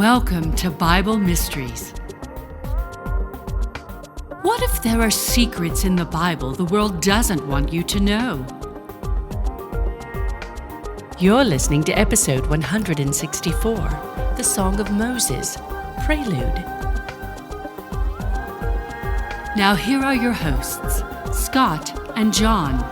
Welcome to Bible Mysteries. What if there are secrets in the Bible the world doesn't want you to know? You're listening to episode 164, The Song of Moses, Prelude. Now here are your hosts, Scott and John.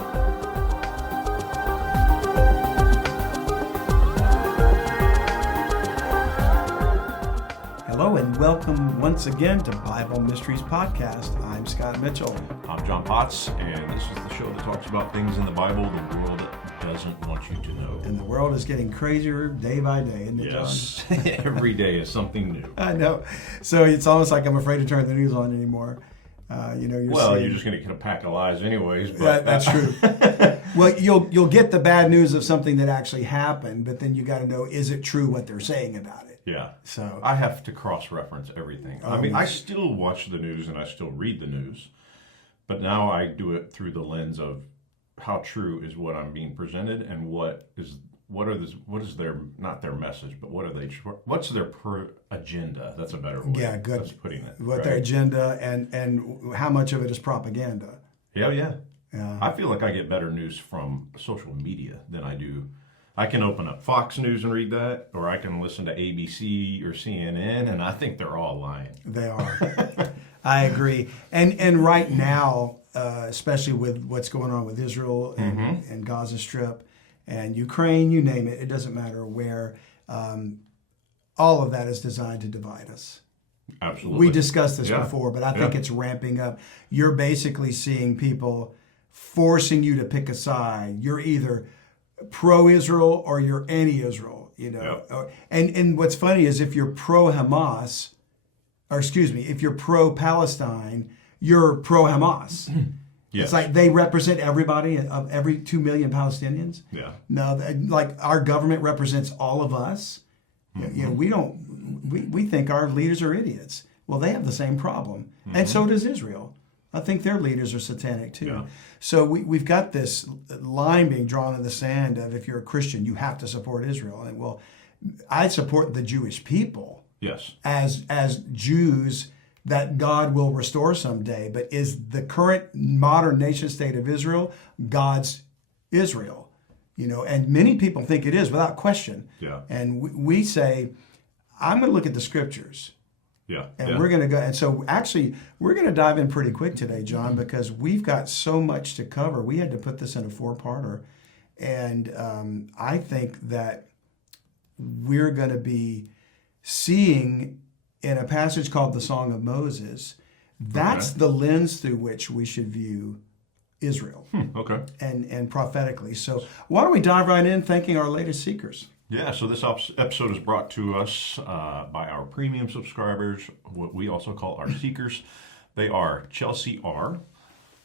Hello and welcome once again to Bible Mysteries Podcast. I'm Scott Mitchell. I'm John Potts, and this is the show that talks about things in the Bible the world doesn't want you to know. And the world is getting crazier day by day, isn't it, Yes, John? every day is something new. I know. So it's almost like I'm afraid to turn the news on anymore. You're just going to get a pack of lies anyways. But that's true. Well, you'll get the bad news of something that actually happened, but then you got to know, is it true what they're saying about it? Yeah. So I have to cross-reference everything. I still watch the news and I still read the news, but now I do it through the lens of how true is what I'm being presented and what is their, not their message, but what's their agenda? That's a better way. Yeah, good. That's putting it. What their agenda and how much of it is propaganda. Yeah. I feel like I get better news from social media than I do. I can open up Fox News and read that, or I can listen to ABC or CNN, and I think they're all lying. They are. I agree. And right now, especially with what's going on with Israel and Gaza Strip and Ukraine, you name it, it doesn't matter where, all of that is designed to divide us. Absolutely. We discussed this before, but I think it's ramping up. You're basically seeing people forcing you to pick a side. You're either pro-Israel or you're anti-Israel, And what's funny is if you're pro-Hamas, if you're pro-Palestine, you're pro-Hamas. Yes. It's like they represent everybody, of every 2 million Palestinians. Yeah. No, like our government represents all of us. We think our leaders are idiots. Well, they have the same problem. And so does Israel. I think their leaders are satanic too. Yeah. So we've got this line being drawn in the sand of if you're a Christian, you have to support Israel. And well, I support the Jewish people. Yes. As Jews that God will restore someday. But is the current modern nation state of Israel God's Israel? And many people think it is without question. Yeah. And we say, I'm going to look at the scriptures. Yeah. And we're going to go. And so actually, we're going to dive in pretty quick today, John, because we've got so much to cover. We had to put this in a 4-parter. And I think that we're going to be seeing in a passage called the Song of Moses, that's the lens through which we should view Israel. Okay. And prophetically. So why don't we dive right in, thanking our latest seekers. Yeah, so this episode is brought to us by our premium subscribers, what we also call our seekers. They are Chelsea R.,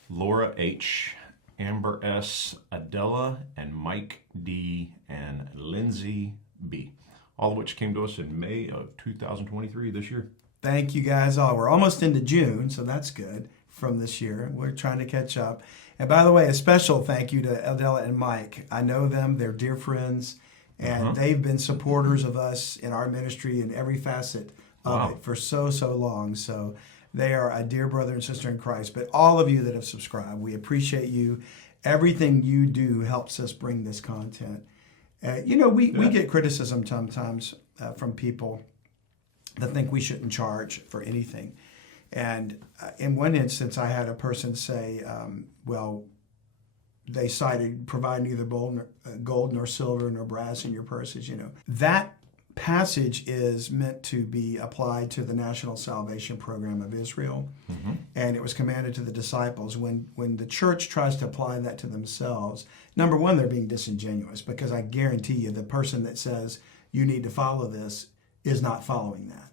Laura H., Amber S., Adela, and Mike D., and Lindsay B., all of which came to us in May of 2023 this year. Thank you guys all. We're almost into June, so that's good from this year. We're trying to catch up. And by the way, a special thank you to Adela and Mike. I know them. They're dear friends. And they've been supporters of us in our ministry in every facet of it for so long. So they are a dear brother and sister in Christ. But all of you that have subscribed, we appreciate you. Everything you do helps us bring this content. We get criticism sometimes from people that think we shouldn't charge for anything. And in one instance, I had a person say, they cited provide neither gold nor silver nor brass in your purses. That passage is meant to be applied to the National Salvation Program of Israel, and it was commanded to the disciples. When the church tries to apply that to themselves, number one, they're being disingenuous, because I guarantee you the person that says you need to follow this is not following that.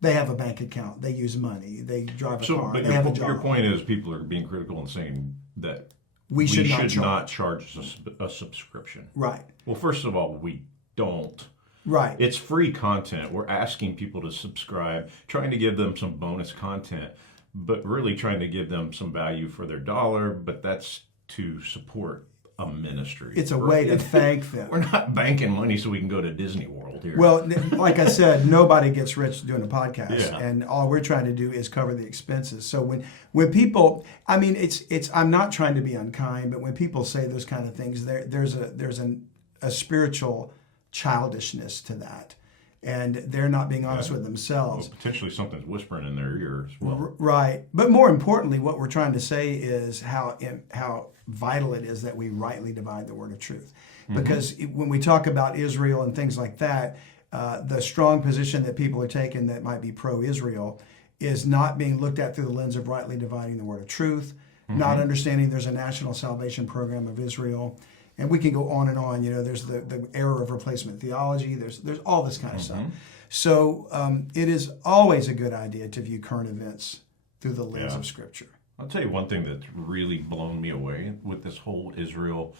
They have a bank account, they use money, they drive a car, but they have a job. Your point is people are being critical and saying that we should not charge a subscription. Right. Well, first of all, we don't. Right. It's free content. We're asking people to subscribe, trying to give them some bonus content, but really trying to give them some value for their dollar. But that's to support a ministry. It's a way to thank them. We're not banking money so we can go to Disney World here. Well, like I said, nobody gets rich doing a podcast, Yeah. and all we're trying to do is cover the expenses. So when people, I mean, it's I'm not trying to be unkind, but when people say those kind of things, there's a spiritual childishness to that, and they're not being honest with themselves. Well, potentially something's whispering in their ear as well. Right, but more importantly, what we're trying to say is how vital it is that we rightly divide the word of truth. Because when we talk about Israel and things like that, the strong position that people are taking that might be pro-Israel is not being looked at through the lens of rightly dividing the word of truth, not understanding there's a national salvation program of Israel. And we can go on and on. You know, there's the error of replacement theology. There's all this kind of stuff. So it is always a good idea to view current events through the lens of Scripture. I'll tell you one thing that's really blown me away with this whole Israel,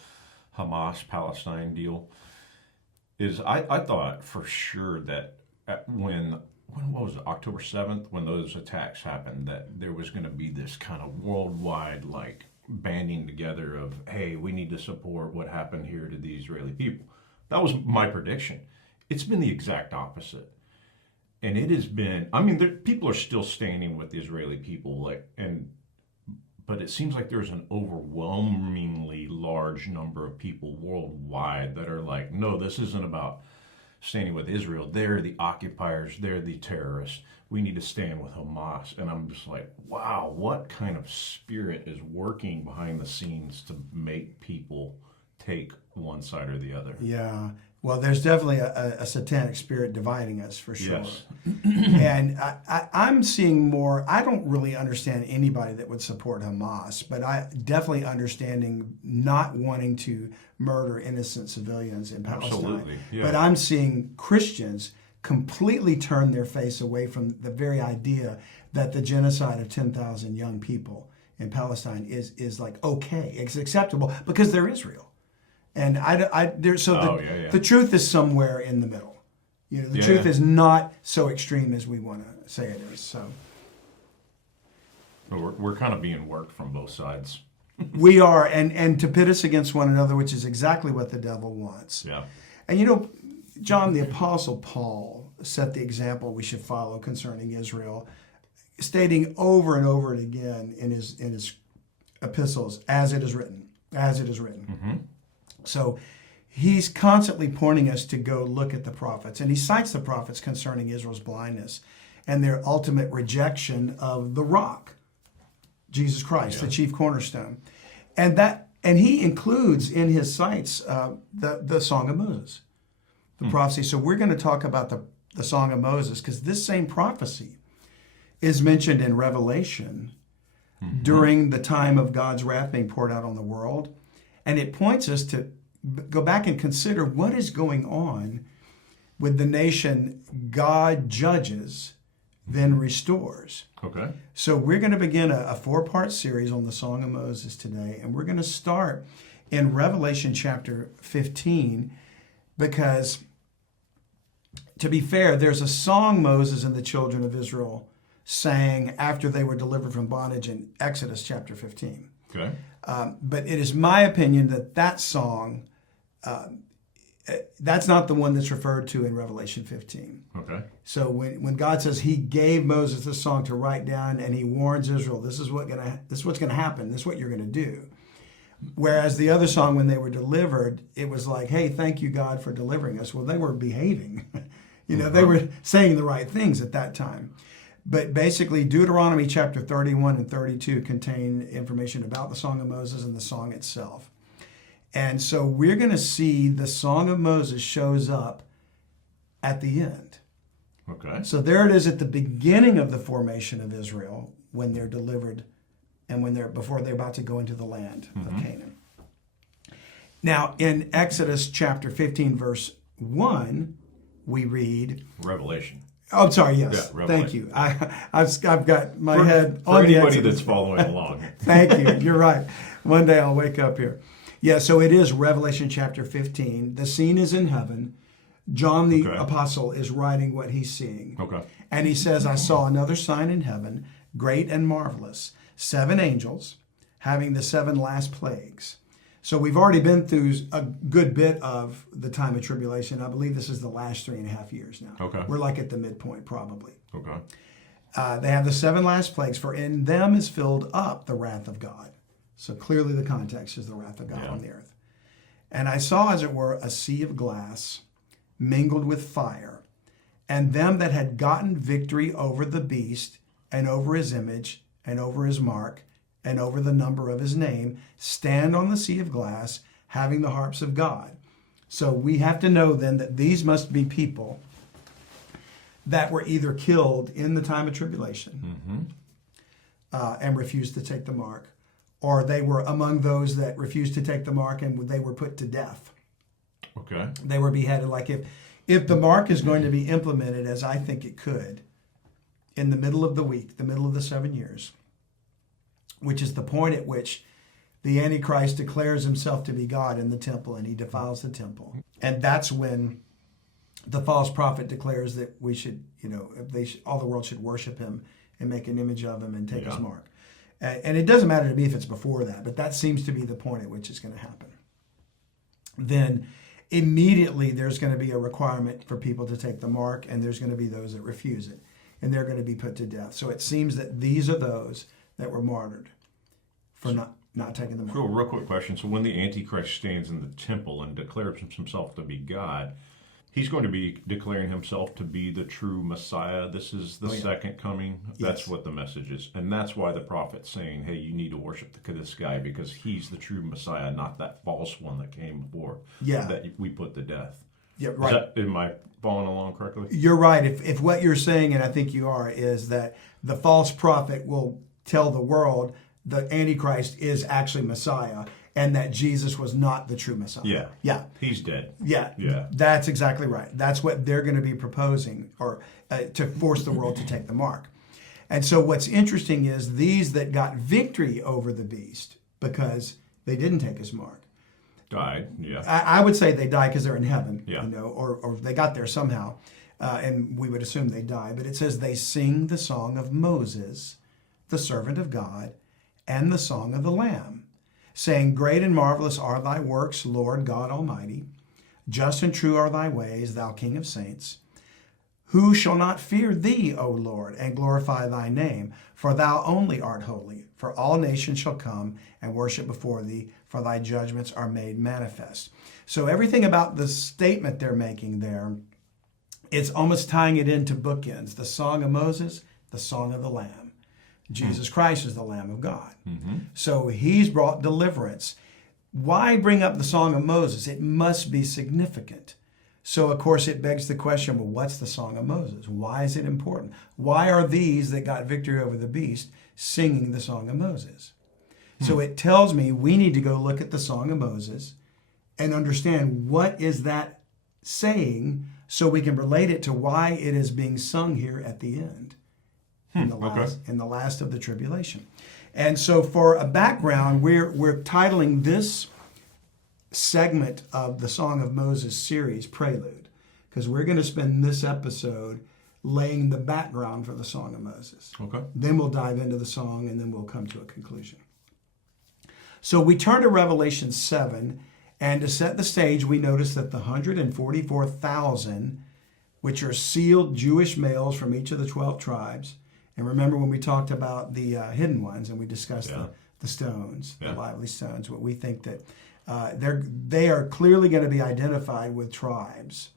Hamas, Palestine deal is I thought for sure that when was it, October 7th, when those attacks happened, that there was going to be this kind of worldwide like banding together of, hey, we need to support what happened here to the Israeli people. That was my prediction. It's been the exact opposite. And it has been, I mean, people are still standing with the Israeli people, but it seems like there's an overwhelmingly large number of people worldwide that are like, no, this isn't about standing with Israel. They're the occupiers. They're the terrorists. We need to stand with Hamas. And I'm just like, wow, what kind of spirit is working behind the scenes to make people take one side or the other? Yeah. Well, there's definitely a satanic spirit dividing us for sure. Yes. And I'm seeing more, I don't really understand anybody that would support Hamas, but I definitely understanding not wanting to murder innocent civilians in Palestine. Absolutely, yeah. But I'm seeing Christians completely turn their face away from the very idea that the genocide of 10,000 young people in Palestine is like okay, it's acceptable because they're Israel. And the truth is somewhere in the middle. You know, the truth is not so extreme as we want to say it is. So we're kind of being worked from both sides. we are, and to pit us against one another, which is exactly what the devil wants. Yeah. And you know, John, the Apostle Paul set the example we should follow concerning Israel, stating over and over again in his epistles, as it is written, as it is written. Mm-hmm. So he's constantly pointing us to go look at the prophets. And he cites the prophets concerning Israel's blindness and their ultimate rejection of the rock, Jesus Christ, the chief cornerstone. And he includes in his cites the Song of Moses, the prophecy. So we're going to talk about the Song of Moses because this same prophecy is mentioned in Revelation during the time of God's wrath being poured out on the world. And it points us to go back and consider what is going on with the nation God judges, then restores. Okay. So we're going to begin a 4-part series on the Song of Moses today. And we're going to start in Revelation chapter 15 because, to be fair, there's a song Moses and the children of Israel sang after they were delivered from bondage in Exodus chapter 15. Okay. But it is my opinion that song, that's not the one that's referred to in Revelation 15. Okay. So when God says he gave Moses this song to write down and he warns Israel, this is what's going to happen, this is what you're going to do. Whereas the other song, when they were delivered, it was like, hey, thank you, God, for delivering us. Well, they were behaving. They were saying the right things at that time. But basically, Deuteronomy chapter 31 and 32 contain information about the Song of Moses and the song itself. And so we're going to see the Song of Moses shows up at the end. Okay. So there it is at the beginning of the formation of Israel when they're delivered and before they're about to go into the land of Canaan. Now, in Exodus chapter 15, verse 1, we read... Revelation. Oh, I'm sorry, yes. Yeah, thank you. I've got my head for on the anybody Exodus. that's following along. Thank you. You're right. One day I'll wake up here. Yeah, so it is Revelation chapter 15. The scene is in heaven. John the apostle is writing what he's seeing. Okay. And he says, I saw another sign in heaven, great and marvelous, 7 angels having the 7 last plagues. So we've already been through a good bit of the time of tribulation. I believe this is the last 3.5 years now. Okay. We're like at the midpoint, probably. Okay. They have the 7 last plagues, for in them is filled up the wrath of God. So clearly the context is the wrath of God on the earth. And I saw, as it were, a sea of glass mingled with fire, and them that had gotten victory over the beast, and over his image, and over his mark, and over the number of his name, stand on the sea of glass, having the harps of God. So we have to know then that these must be people that were either killed in the time of tribulation and refused to take the mark, or they were among those that refused to take the mark and they were put to death. Okay. They were beheaded. Like if the mark is going to be implemented, as I think it could, in the middle of the week, the middle of the 7 years, which is the point at which the Antichrist declares himself to be God in the temple and he defiles the temple. And that's when the false prophet declares that we should, all the world should worship him and make an image of him and take his mark. And it doesn't matter to me if it's before that, but that seems to be the point at which it's going to happen. Then immediately there's going to be a requirement for people to take the mark, and there's going to be those that refuse it, and they're going to be put to death. So it seems that these are those that were martyred for not taking the mark. So, real quick question. So when the Antichrist stands in the temple and declares himself to be God, he's going to be declaring himself to be the true Messiah. This is the second coming. That's what the message is. And that's why the prophet's saying, hey, you need to worship this guy because he's the true Messiah, not that false one that came before that we put to death. Yeah, right. Am I following along correctly? You're right. If what you're saying, and I think you are, is that the false prophet will tell the world the Antichrist is actually Messiah, and that Jesus was not the true Messiah. Yeah. He's dead. Yeah. That's exactly right. That's what they're going to be proposing, or to force the world to take the mark. And so what's interesting is these that got victory over the beast because they didn't take his mark. Died, I would say they died because they're in heaven, Yeah. Or they got there somehow, and we would assume they died. But it says they sing the song of Moses, the servant of God, and the song of the Lamb, saying, great and marvelous are thy works, Lord God Almighty. Just and true are thy ways, thou King of saints. Who shall not fear thee, O Lord, and glorify thy name? For thou only art holy. For all nations shall come and worship before thee, for thy judgments are made manifest. So everything about the statement they're making there, it's almost tying it into bookends. The song of Moses, the song of the Lamb. Jesus Christ is the Lamb of God. So he's brought deliverance. Why bring up the Song of Moses? It must be significant. So, of course, it begs the question, well, what's the Song of Moses? Why is it important? Why are these that got victory over the beast singing the Song of Moses? So it tells me we need to go look at the Song of Moses and understand what is that saying so we can relate it to why it is being sung here at the end. In the last of the tribulation. And so for a background, we're titling this segment of the Song of Moses series Prelude, because we're going to spend this episode laying the background for the Song of Moses. Okay. Then we'll dive into the song, and then we'll come to a conclusion. So we turn to Revelation 7, and to set the stage, we notice that the 144,000, which are sealed Jewish males from each of the 12 tribes. And remember when we talked about the hidden ones, and we discussed the stones, the lively stones, what we think that they are clearly going to be identified with tribes,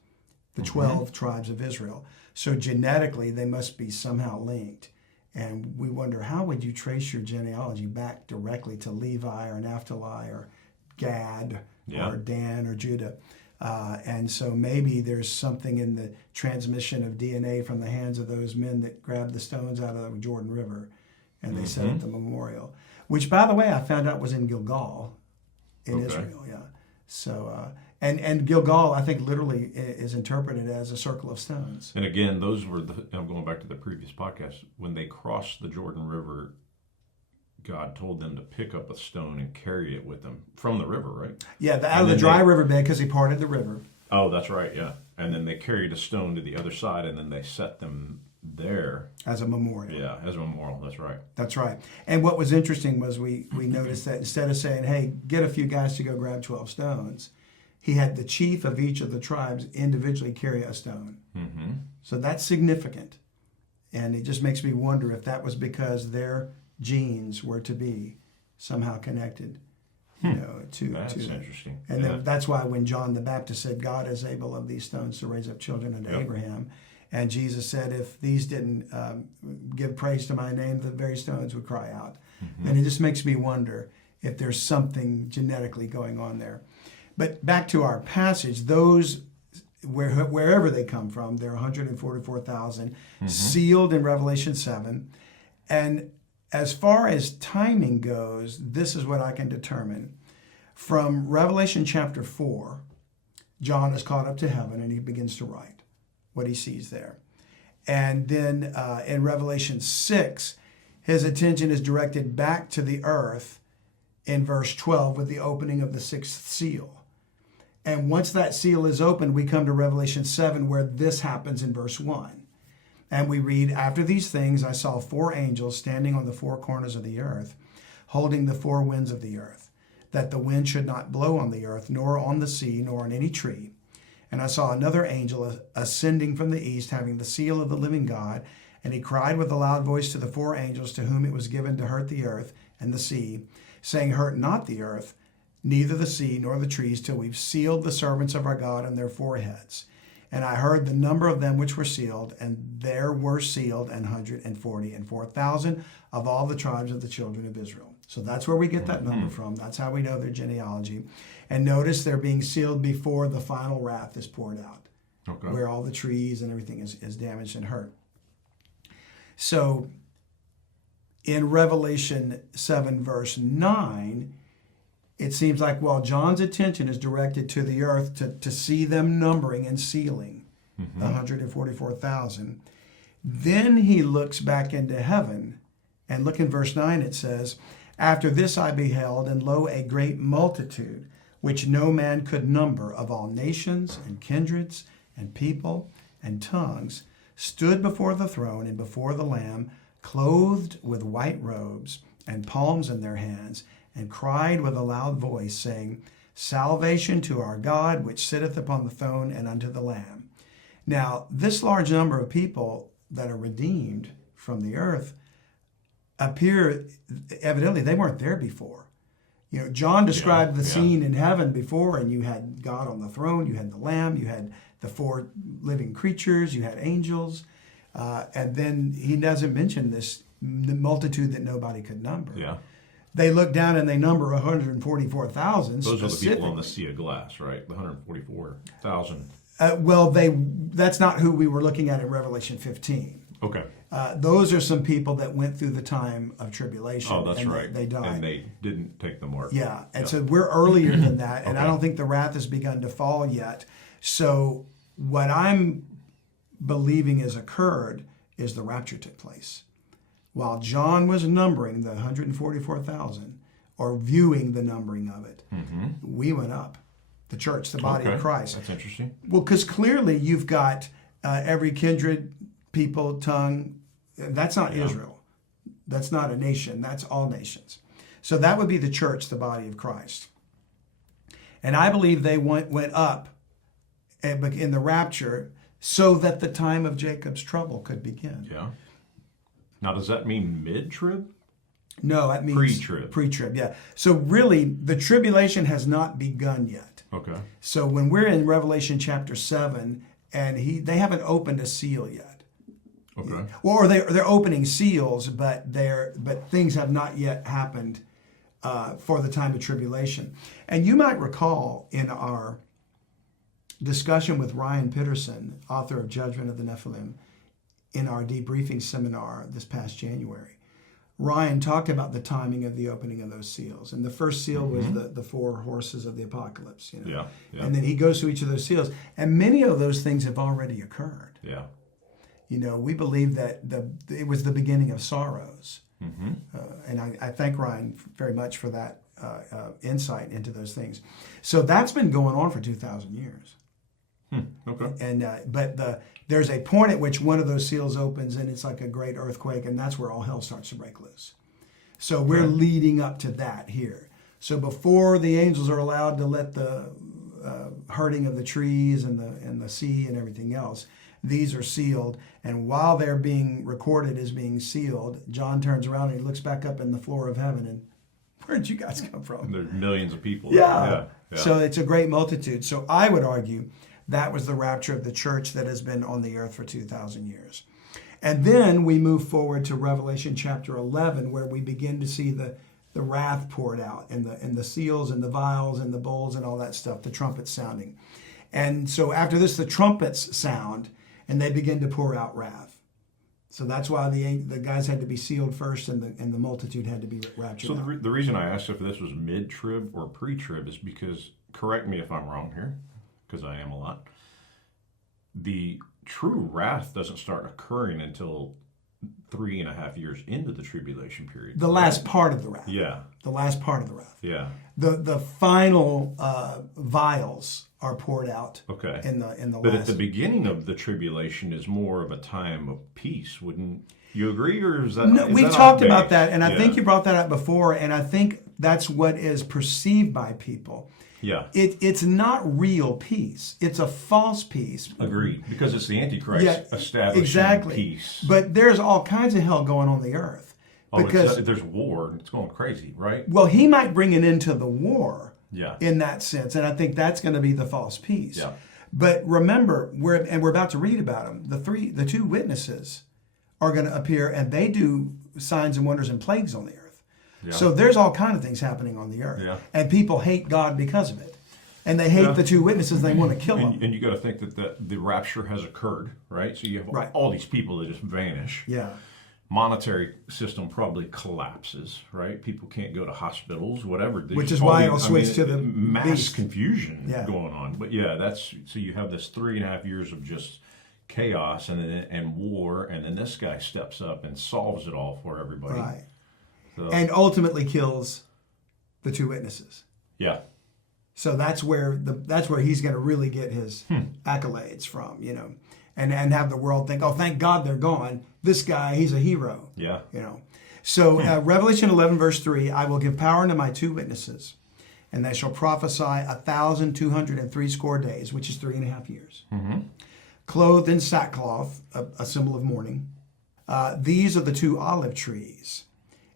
the 12 tribes of Israel. So genetically, they must be somehow linked. And we wonder, how would you trace your genealogy back directly to Levi or Naphtali or Gad or Dan or Judah? And so maybe there's something in the transmission of DNA from the hands of those men that grabbed the stones out of the Jordan River and they set up the memorial, which, by the way, I found out was in Gilgal in Israel. So, and Gilgal, I think, literally is interpreted as a circle of stones. And again, those were, I'm going back to the previous podcast, when they crossed the Jordan River, God told them to pick up a stone and carry it with them from the river, right? Yeah, out of the dry riverbed, because he parted the river. Oh, that's right, yeah. And then they carried a stone to the other side, and then they set them there. As a memorial. Yeah, as a memorial. That's right. That's right. And what was interesting was we noticed that instead of saying, hey, get a few guys to go grab 12 stones, he had the chief of each of the tribes individually carry a stone. Mm-hmm. So that's significant. And it just makes me wonder if that was because their genes were to be somehow connected, That's interesting. And that's why when John the Baptist said, God is able of these stones to raise up children unto Abraham, and Jesus said, if these didn't give praise to my name, the very stones would cry out. Mm-hmm. And it just makes me wonder if there's something genetically going on there. But back to our passage, those, wherever they come from, they're 144,000, sealed in Revelation 7. And as far as timing goes, this is what I can determine. From Revelation chapter 4, John is caught up to heaven and he begins to write what he sees there. And then in Revelation 6, his attention is directed back to the earth in verse 12 with the opening of the sixth seal. And once that seal is opened, we come to Revelation 7 where this happens in verse 1. And we read, after these things, I saw 4 angels standing on the 4 corners of the earth, holding the 4 winds of the earth, that the wind should not blow on the earth, nor on the sea, nor on any tree. And I saw another angel ascending from the east, having the seal of the living God. And he cried with a loud voice to the 4 angels to whom it was given to hurt the earth and the sea, saying, hurt not the earth, neither the sea nor the trees, till we've sealed the servants of our God on their foreheads. And I heard the number of them which were sealed, and there were sealed 144,000 of all the tribes of the children of Israel. So that's where we get that number from. That's how we know their genealogy. And notice they're being sealed before the final wrath is poured out, where all the trees and everything is damaged and hurt. So in Revelation 7 verse 9, it seems like, well, John's attention is directed to the earth to see them numbering and sealing the 144,000. Then he looks back into heaven, and look in verse 9, it says, after this I beheld, and lo, a great multitude, which no man could number, of all nations and kindreds and people and tongues, stood before the throne and before the Lamb, clothed with white robes and palms in their hands, and cried with a loud voice, saying, salvation to our God, which sitteth upon the throne, and unto the Lamb. Now, this large number of people that are redeemed from the earth appear, evidently, they weren't there before. John described the scene in heaven before, and you had God on the throne, you had the Lamb, you had the 4 living creatures, you had angels, and then he doesn't mention the multitude that nobody could number. Yeah. They look down and they number 144,000. Those are the people on the sea of glass, right? The 144,000. That's not who we were looking at in Revelation 15. Okay. Those are some people that went through the time of tribulation. Oh, that's right. They died. And they didn't take the mark. Yeah. And so we're earlier than that, and I don't think the wrath has begun to fall yet. So what I'm believing has occurred is the rapture took place. While John was numbering the 144,000, or viewing the numbering of it, we went up. The church, the body of Christ. That's interesting. Well, because clearly you've got every kindred, people, tongue. That's not Israel. That's not a nation. That's all nations. So that would be the church, the body of Christ. And I believe they went up in the rapture so that the time of Jacob's trouble could begin. Yeah. Now, does that mean mid-trib? No, that means pre-trib. Pre-trib, yeah. So really, the tribulation has not begun yet. Okay. So when we're in Revelation chapter 7, and they haven't opened a seal yet. Okay. Or they're opening seals, but things have not yet happened for the time of tribulation. And you might recall in our discussion with Ryan Peterson, author of Judgment of the Nephilim, in our debriefing seminar this past January, Ryan talked about the timing of the opening of those seals. And the first seal was the 4 horses of the apocalypse. Yeah. And then he goes through each of those seals. And many of those things have already occurred. Yeah. We believe that it was the beginning of sorrows. And I thank Ryan very much for that insight into those things. So that's been going on for 2,000 years. Okay. And there's a point at which one of those seals opens, and it's like a great earthquake, and that's where all hell starts to break loose. So we're leading up to that here. So before the angels are allowed to let the hurting of the trees and the sea and everything else, these are sealed. And while they're being recorded as being sealed, John turns around and he looks back up in the floor of heaven, and where'd you guys come from? There's millions of people. Yeah. Yeah. So it's a great multitude. So I would argue that was the rapture of the church that has been on the earth for 2,000 years. And then we move forward to Revelation chapter 11, where we begin to see the wrath poured out, and the seals and the vials and the bowls and all that stuff, the trumpets sounding. And so after this, the trumpets sound, and they begin to pour out wrath. So that's why the guys had to be sealed first, and the multitude had to be raptured. So the reason I asked if this was mid-trib or pre-trib is because, correct me if I'm wrong here, because I am a lot, the true wrath doesn't start occurring until 3.5 years into the tribulation period. The last part of the wrath. Yeah. The last part of the wrath. Yeah. The final vials are poured out. Okay. In the But last. at the beginning of the tribulation is more of a time of peace. Wouldn't you agree, or is that? No, is we that talked off about base? that, and I Yeah. think you brought that up before, and I think that's what is perceived by people. Yeah. It's not real peace. It's a false peace. Agreed, because it's the Antichrist establishing exactly. peace. But there's all kinds of hell going on the earth. Because there's war, and it's going crazy, right? well, he might bring an end to the war. Yeah. In that sense, and I think that's going to be the false peace. Yeah. But remember, we're about to read about them. The two witnesses are going to appear, and they do signs and wonders and plagues on the earth. Yeah. So there's all kind of things happening on the earth, Yeah. and people hate God because of it, and they hate the two witnesses. They want to kill them. And you got to think that the rapture has occurred, right? So you have Right. all these people that just vanish. Yeah. Monetary system probably collapses, right? People can't go to hospitals, whatever. Which is why it'll switch to the mass beast. confusion Yeah. going on. But yeah, so you have this 3.5 years of just chaos and war, and then this guy steps up and solves it all for everybody. Right. So, And ultimately kills the two witnesses. yeah, So that's where he's going to really get his accolades from, and have the world think, oh, thank God they're gone. This guy, he's a hero. yeah. So Revelation 11 verse 3, I will give power unto my two witnesses, and they shall prophesy 1,260 days, which is 3.5 years. Mm-hmm. Clothed in sackcloth, a symbol of mourning. These are the two olive trees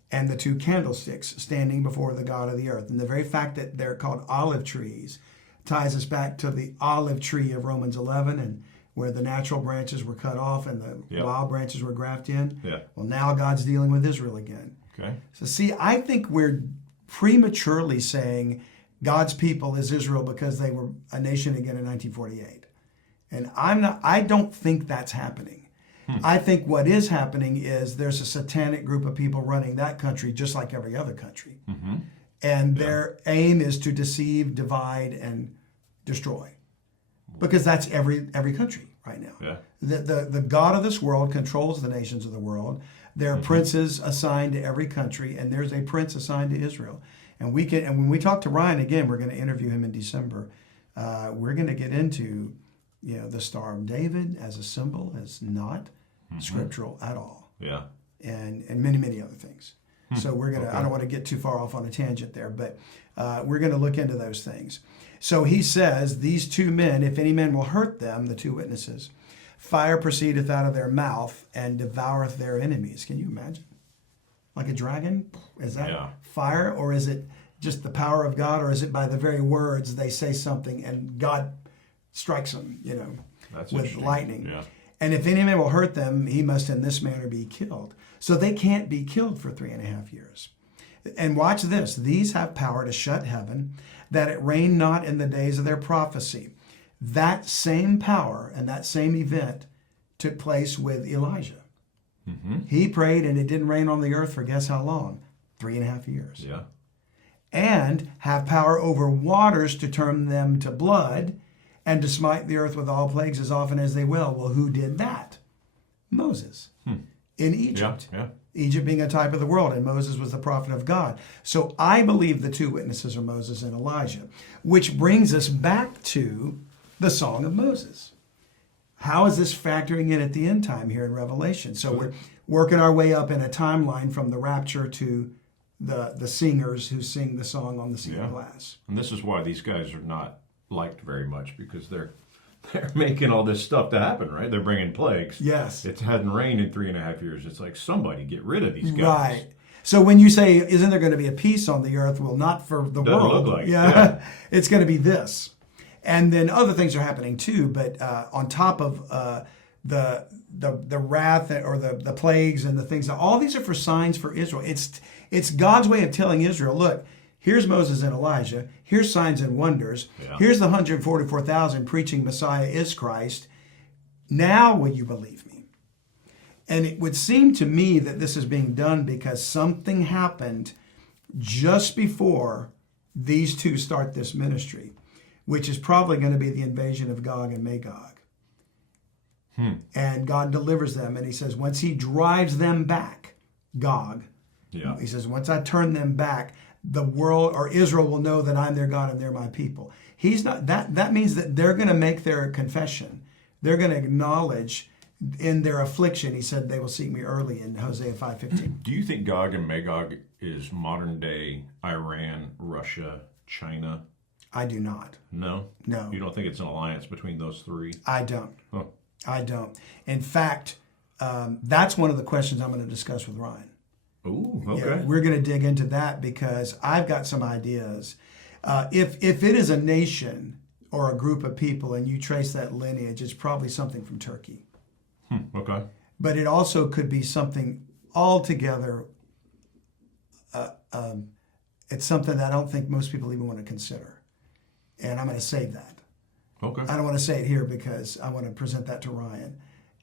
and the two candlesticks standing before the God of the earth. And the very fact that they're called olive trees ties us back to the olive tree of Romans 11, and where the natural branches were cut off and the wild branches were grafted in. Yeah. Well, now God's dealing with Israel again. Okay. So see, I think we're prematurely saying God's people is Israel because they were a nation again in 1948. And I don't think that's happening. I think what is happening is there's a satanic group of people running that country just like every other country. Mm-hmm. And their aim is to deceive, divide, and destroy. Because that's every country right now. Yeah. The God of this world controls the nations of the world. There are princes assigned to every country, and there's a prince assigned to Israel. And when we talk to Ryan again, we're going to interview him in December. We're going to get into the Star of David as a symbol is not scriptural at all. Yeah. And many, many other things. So we're going to, I don't want to get too far off on a tangent there, but we're going to look into those things. So he says, these two men, if any man will hurt them, the two witnesses, fire proceedeth out of their mouth and devoureth their enemies. Can you imagine? Like a dragon? Is that fire, or is it just the power of God, or is it by the very words they say something and God strikes them, That's with interesting. lightning? Yeah. And if any man will hurt them, he must in this manner be killed. So they can't be killed for 3.5 years. And watch this. These have power to shut heaven, that it rain not in the days of their prophecy. That same power and that same event took place with Elijah. Mm-hmm. He prayed and it didn't rain on the earth for guess how long? 3.5 years. Yeah. And have power over waters to turn them to blood and to smite the earth with all plagues as often as they will. Well, who did that? Moses in Egypt. Yeah. Egypt being a type of the world, and Moses was the prophet of God. So I believe the two witnesses are Moses and Elijah, which brings us back to the Song of Moses. How is this factoring in at the end time here in Revelation? So we're working our way up in a timeline from the rapture to the singers who sing the song on the sea of glass. And this is why these guys are not liked very much, because they're making all this stuff to happen, right? They're bringing plagues. Yes. It hadn't rained in 3.5 years. It's like, somebody get rid of these guys. Right. So when you say, isn't there going to be a peace on the earth? Well, not for the Doesn't world. look like. Yeah. It's going to be this. And then other things are happening too, but on top of the wrath or the plagues and the things, all these are for signs for Israel. It's God's way of telling Israel, look, here's Moses and Elijah, here's signs and wonders, here's the 144,000 preaching Messiah is Christ. Now will you believe me? And it would seem to me that this is being done because something happened just before these two start this ministry, which is probably going to be the invasion of Gog and Magog. And God delivers them, and he says, once he drives them back, Gog, he says, once I turn them back, the world or Israel will know that I'm their God and they're my people. He's not that means that they're going to make their confession. They're going to acknowledge in their affliction, he said, they will seek me early in Hosea 5:15. Do you think Gog and Magog is modern day Iran, Russia, China? I do not. No? No. You don't think it's an alliance between those three? I don't. Oh. I don't. In fact, that's one of the questions I'm going to discuss with Ryan. Ooh, okay. Yeah, we're going to dig into that because I've got some ideas. If it is a nation or a group of people and you trace that lineage, it's probably something from Turkey. Okay. But it also could be something altogether. It's something that I don't think most people even want to consider. And I'm going to save that. Okay. I don't want to say it here because I want to present that to Ryan.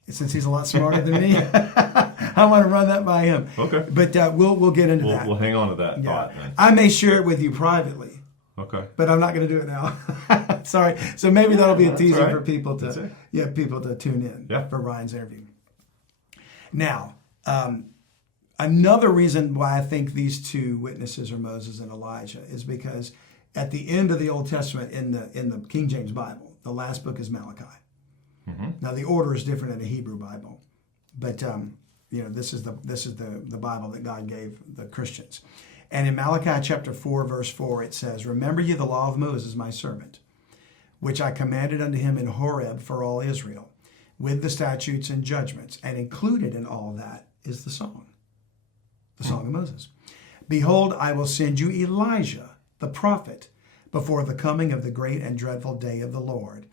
Since he's a lot smarter than me, I want to run that by him. Okay. But we'll get into that. We'll hang on to that thought then. I may share it with you privately. Okay. But I'm not going to do it now. Sorry. So maybe that'll be a teaser right. for people to tune in for Ryan's interview. Now, another reason why I think these two witnesses are Moses and Elijah is because at the end of the Old Testament in the King James Bible, the last book is Malachi. Now the order is different in a Hebrew Bible, but this is the Bible that God gave the Christians. And in Malachi chapter 4, verse 4, it says, "Remember ye the law of Moses, my servant, which I commanded unto him in Horeb for all Israel, with the statutes and judgments." And included in all that is the song of Moses. "Behold, I will send you Elijah, the prophet, before the coming of the great and dreadful day of the Lord.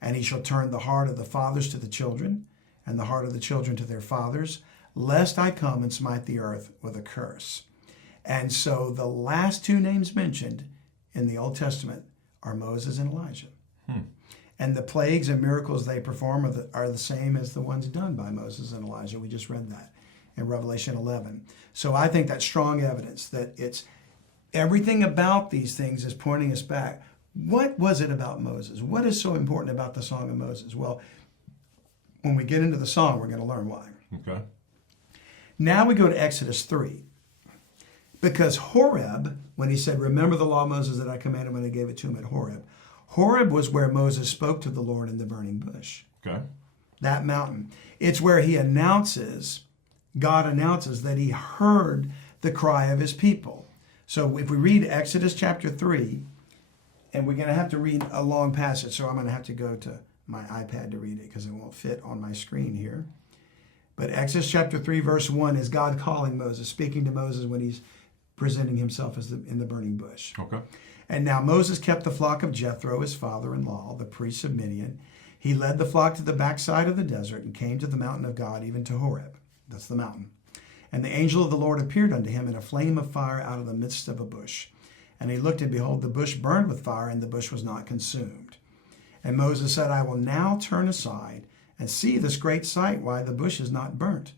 And he shall turn the heart of the fathers to the children, and the heart of the children to their fathers, lest I come and smite the earth with a curse." And so the last two names mentioned in the Old Testament are Moses and Elijah. And the plagues and miracles they perform are the same as the ones done by Moses and Elijah. We just read that in Revelation 11. So I think that's strong evidence that it's everything about these things is pointing us back. What was it about Moses? What is so important about the Song of Moses? Well, when we get into the song, we're going to learn why. Okay. Now we go to Exodus 3. Because Horeb, when he said, "Remember the law of Moses that I commanded when I gave it to him at Horeb," Horeb was where Moses spoke to the Lord in the burning bush. Okay. That mountain. It's where God announces that he heard the cry of his people. So if we read Exodus chapter 3, and we're going to have to read a long passage, so I'm going to have to go to my iPad to read it because it won't fit on my screen here. But Exodus chapter 3, verse 1 is God calling Moses, speaking to Moses when he's presenting himself in the burning bush. Okay. "And now Moses kept the flock of Jethro, his father-in-law, the priest of Midian. He led the flock to the backside of the desert and came to the mountain of God, even to Horeb." That's the mountain. "And the angel of the Lord appeared unto him in a flame of fire out of the midst of a bush. And he looked, and behold, the bush burned with fire, and the bush was not consumed. And Moses said, I will now turn aside and see this great sight, why the bush is not burnt.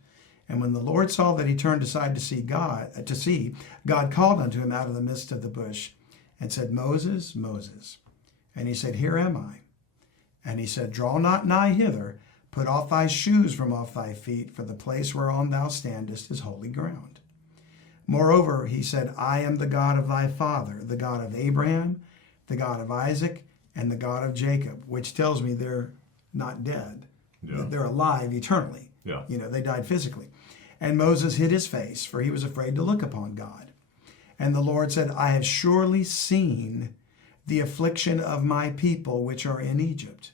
And when the Lord saw that he turned aside to see, God called unto him out of the midst of the bush and said, Moses, Moses. And he said, Here am I. And he said, Draw not nigh hither, put off thy shoes from off thy feet, for the place whereon thou standest is holy ground. Moreover, he said, I am the God of thy father, the God of Abraham, the God of Isaac, and the God of Jacob, which tells me they're not dead. Yeah. That they're alive eternally. Yeah. They died physically. And Moses hid his face, for he was afraid to look upon God. And the Lord said, I have surely seen the affliction of my people which are in Egypt,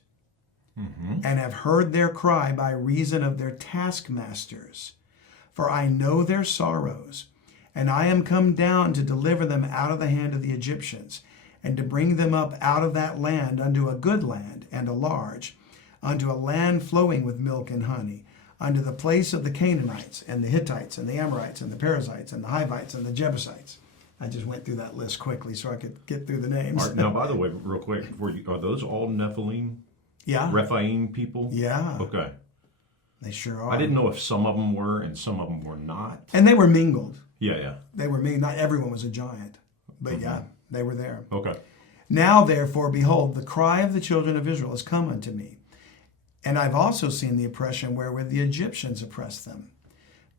and have heard their cry by reason of their taskmasters. For I know their sorrows, and I am come down to deliver them out of the hand of the Egyptians, and to bring them up out of that land unto a good land and a large, unto a land flowing with milk and honey, unto the place of the Canaanites and the Hittites and the Amorites and the Perizzites and the Hivites and the Jebusites. I just went through that list quickly so I could get through the names. Now, by the way, real quick, are those all Nephilim? Yeah. Rephaim people? Yeah. Okay. They sure are. I didn't know if some of them were and some of them were not. And they were mingled. Yeah. They were mingled. Not everyone was a giant, but yeah, they were there. Okay. Now, therefore, behold, the cry of the children of Israel has come unto me. And I've also seen the oppression wherewith the Egyptians oppressed them.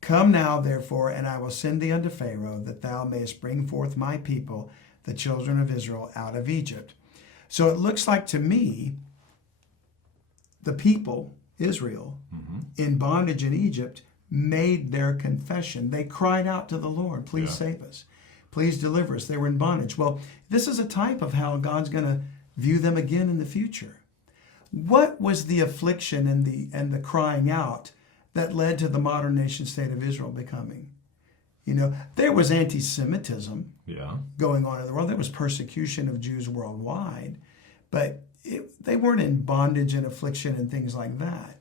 Come now, therefore, and I will send thee unto Pharaoh, that thou mayest bring forth my people, the children of Israel, out of Egypt. So it looks like to me, the people, Israel, in bondage in Egypt, made their confession. They cried out to the Lord, please save us. Please deliver us. They were in bondage. Well, this is a type of how God's going to view them again in the future. What was the affliction and the crying out that led to the modern nation state of Israel becoming? There was anti-Semitism going on in the world. There was persecution of Jews worldwide, but they weren't in bondage and affliction and things like that.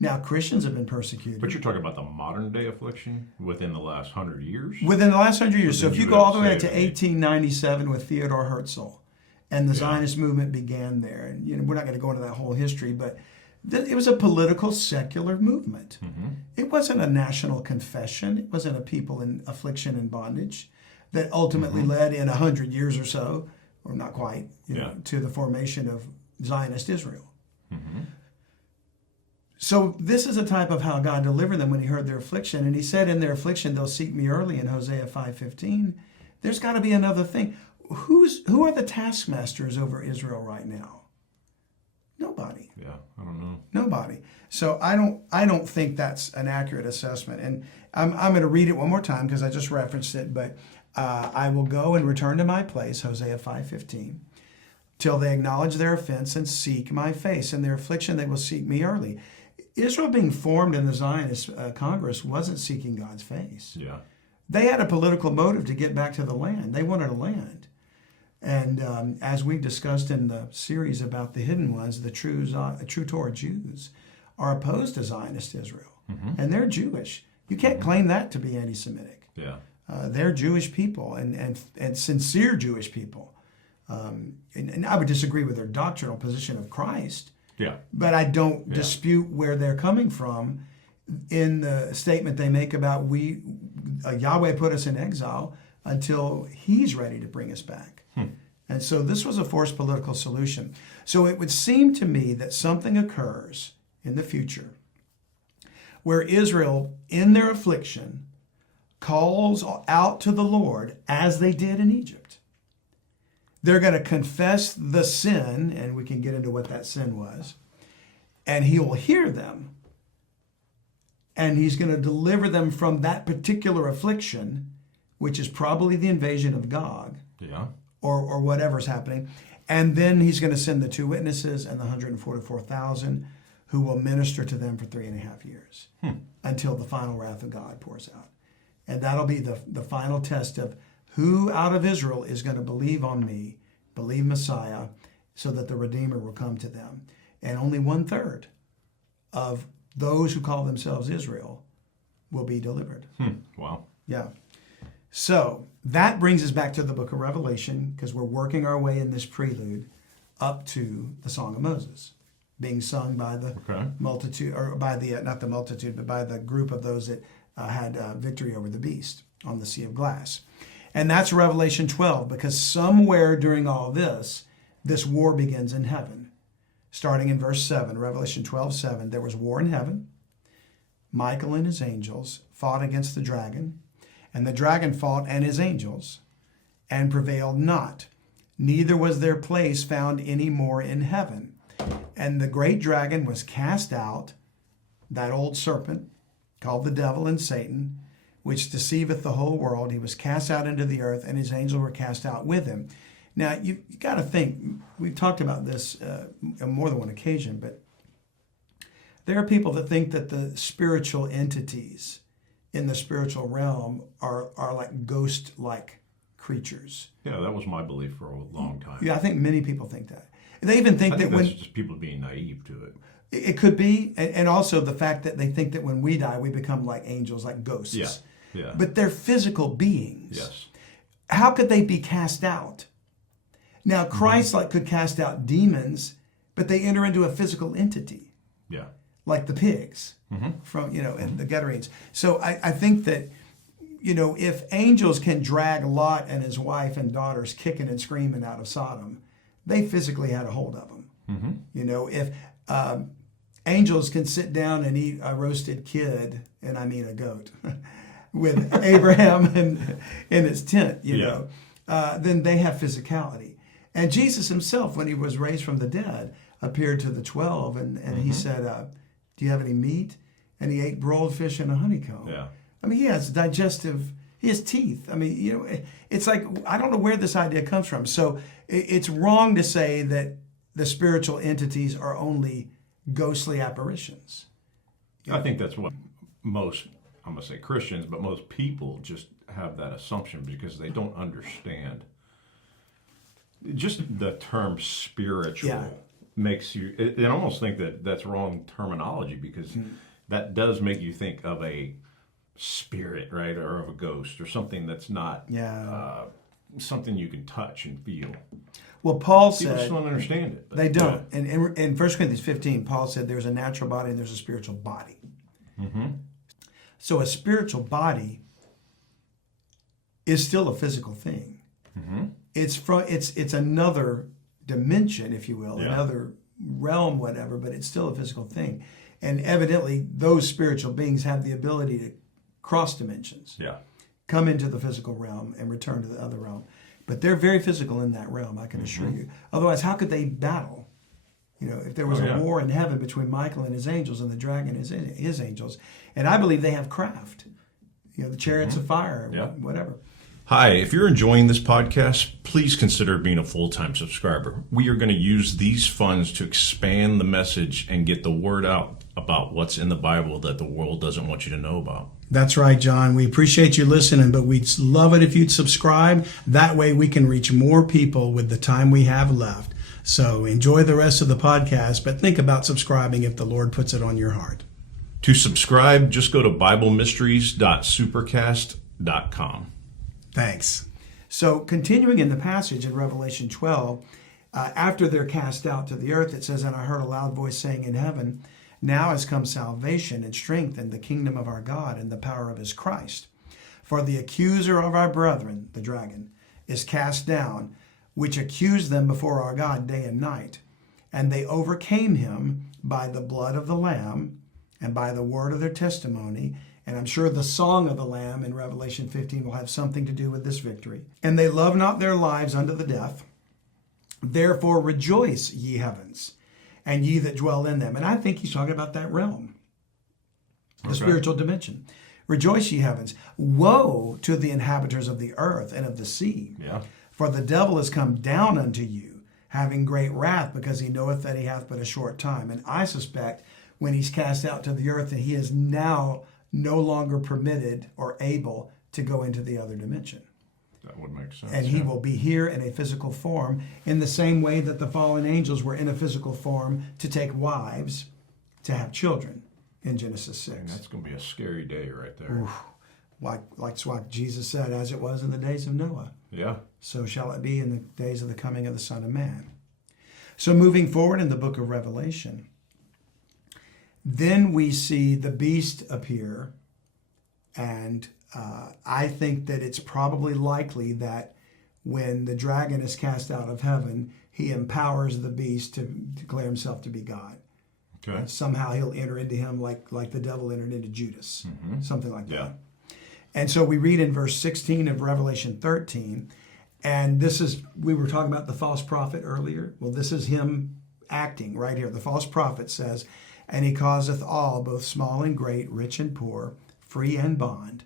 Now, Christians have been persecuted. But you're talking about the modern day affliction within the last 100 years? Within the last 100 years. So if you go all the way to 1897 with Theodor Herzl, and the Zionist movement began there. And we're not going to go into that whole history, but it was a political, secular movement. It wasn't a national confession. It wasn't a people in affliction and bondage that ultimately led in 100 years or so, or not quite, to the formation of Zionist Israel. So this is a type of how God delivered them when he heard their affliction. And he said in their affliction, they'll seek me early in Hosea 5:15. There's got to be another thing. Who are the taskmasters over Israel right now? Nobody. Yeah, I don't know. Nobody. So I don't think that's an accurate assessment. And I'm going to read it one more time because I just referenced it. But I will go and return to my place, Hosea 5:15, till they acknowledge their offense and seek my face. In their affliction they will seek me early. Israel being formed in the Zionist Congress wasn't seeking God's face. Yeah. They had a political motive to get back to the land. They wanted a land. And as we've discussed in the series about the hidden ones, the true Torah Jews are opposed to Zionist Israel. And they're Jewish. You can't claim that to be anti-Semitic. Yeah. They're Jewish people and sincere Jewish people. And I would disagree with their doctrinal position of Christ. Yeah. But I don't dispute where they're coming from in the statement they make about Yahweh put us in exile until he's ready to bring us back. And so this was a forced political solution. So it would seem to me that something occurs in the future where Israel, in their affliction, calls out to the Lord as they did in Egypt. They're going to confess the sin, and we can get into what that sin was, and he will hear them, and he's going to deliver them from that particular affliction, which is probably the invasion of Gog, or whatever's happening, and then he's going to send the 2 witnesses and the 144,000 who will minister to them for 3.5 years until the final wrath of God pours out. And that'll be the final test of who out of Israel is going to believe on me, believe Messiah, so that the Redeemer will come to them. And only 1/3 of those who call themselves Israel will be delivered. Wow. Yeah. So that brings us back to the book of Revelation, because we're working our way in this prelude up to the Song of Moses, being sung by the multitude, or by the, not the multitude, but by the group of those that had victory over the beast on the Sea of Glass. And that's Revelation 12, because somewhere during all this war begins in heaven. Starting in verse 7, Revelation 12:7, there was war in heaven. Michael and his angels fought against the dragon, and the dragon fought and his angels, and prevailed not. neither was their place found any more in heaven. And the great dragon was cast out, that old serpent, called the devil and Satan, which deceiveth the whole world. He was cast out into the earth, and his angels were cast out with him. Now, you got to think, we've talked about this on more than one occasion, but there are people that think that the spiritual entities in the spiritual realm are like ghost-like creatures. Yeah, that was my belief for a long time. Yeah, I think many people think that. They even think that that's just people being naive to it. It could be, and also the fact that they think that when we die, we become like angels, like ghosts. Yeah. But they're physical beings. Yes. How could they be cast out? Now, Christ could cast out demons, but they enter into a physical entity. Yeah. Like the pigs from, and the Gadarenes. So I think that, if angels can drag Lot and his wife and daughters kicking and screaming out of Sodom, they physically had a hold of them. If angels can sit down and eat a roasted kid, and I mean a goat, with Abraham in his tent, then they have physicality. And Jesus himself, when he was raised from the dead, appeared to the 12, and he said, do you have any meat? And he ate broiled fish and a honeycomb. Yeah. I mean, he has teeth. I mean, it's like, I don't know where this idea comes from. So it's wrong to say that the spiritual entities are only ghostly apparitions. I think that's what most, I'm going to say Christians, but most people just have that assumption because they don't understand. Just the term spiritual makes you, I almost think that that's wrong terminology because that does make you think of a spirit, right, or of a ghost or something that's not something you can touch and feel. Well, Paul People said... just don't understand it. They don't. And in 1 Corinthians 15, Paul said there's a natural body and there's a spiritual body. So a spiritual body is still a physical thing. It's another dimension, if you will, another realm, whatever, but it's still a physical thing. And evidently, those spiritual beings have the ability to cross dimensions. Come into the physical realm and return to the other realm. But they're very physical in that realm, I can assure you. Otherwise, how could they battle? If there was a war in heaven between Michael and his angels and the dragon and his angels. And I believe they have craft. The chariots of fire, whatever. Hi, if you're enjoying this podcast, please consider being a full-time subscriber. We are going to use these funds to expand the message and get the word out about what's in the Bible that the world doesn't want you to know about. That's right, John. We appreciate you listening, but we'd love it if you'd subscribe. That way we can reach more people with the time we have left. So enjoy the rest of the podcast, but think about subscribing if the Lord puts it on your heart. To subscribe, just go to BibleMysteries.supercast.com. Thanks. So continuing in the passage in Revelation 12, after they're cast out to the earth, it says, and I heard a loud voice saying in heaven, now has come salvation and strength and the kingdom of our God and the power of his Christ. For the accuser of our brethren, the dragon, is cast down, which accused them before our God day and night. And they overcame him by the blood of the Lamb and by the word of their testimony. And I'm sure the song of the Lamb in Revelation 15 will have something to do with this victory. And they love not their lives unto the death. Therefore rejoice, ye heavens, and ye that dwell in them. And I think he's talking about that realm, the spiritual dimension. Rejoice, ye heavens. Woe to the inhabitants of the earth and of the sea. For the devil is come down unto you, having great wrath, because he knoweth that he hath but a short time. And I suspect when he's cast out to the earth that he is now no longer permitted or able to go into the other dimension. That would make sense. And he will be here in a physical form in the same way that the fallen angels were in a physical form to take wives, to have children in Genesis 6. And that's going to be a scary day right there. Oof. Like Jesus said, as it was in the days of Noah. So shall it be in the days of the coming of the Son of Man. So moving forward in the book of Revelation, then we see the beast appear, and I think that it's probably likely that when the dragon is cast out of heaven, he empowers the beast to declare himself to be God. Somehow he'll enter into him like the devil entered into Judas, something like that. And so we read in verse 16 of Revelation 13, And this is, we were talking about the false prophet earlier. Well, this is him acting right here. The false prophet says, and he causeth all, both small and great, rich and poor, free and bond,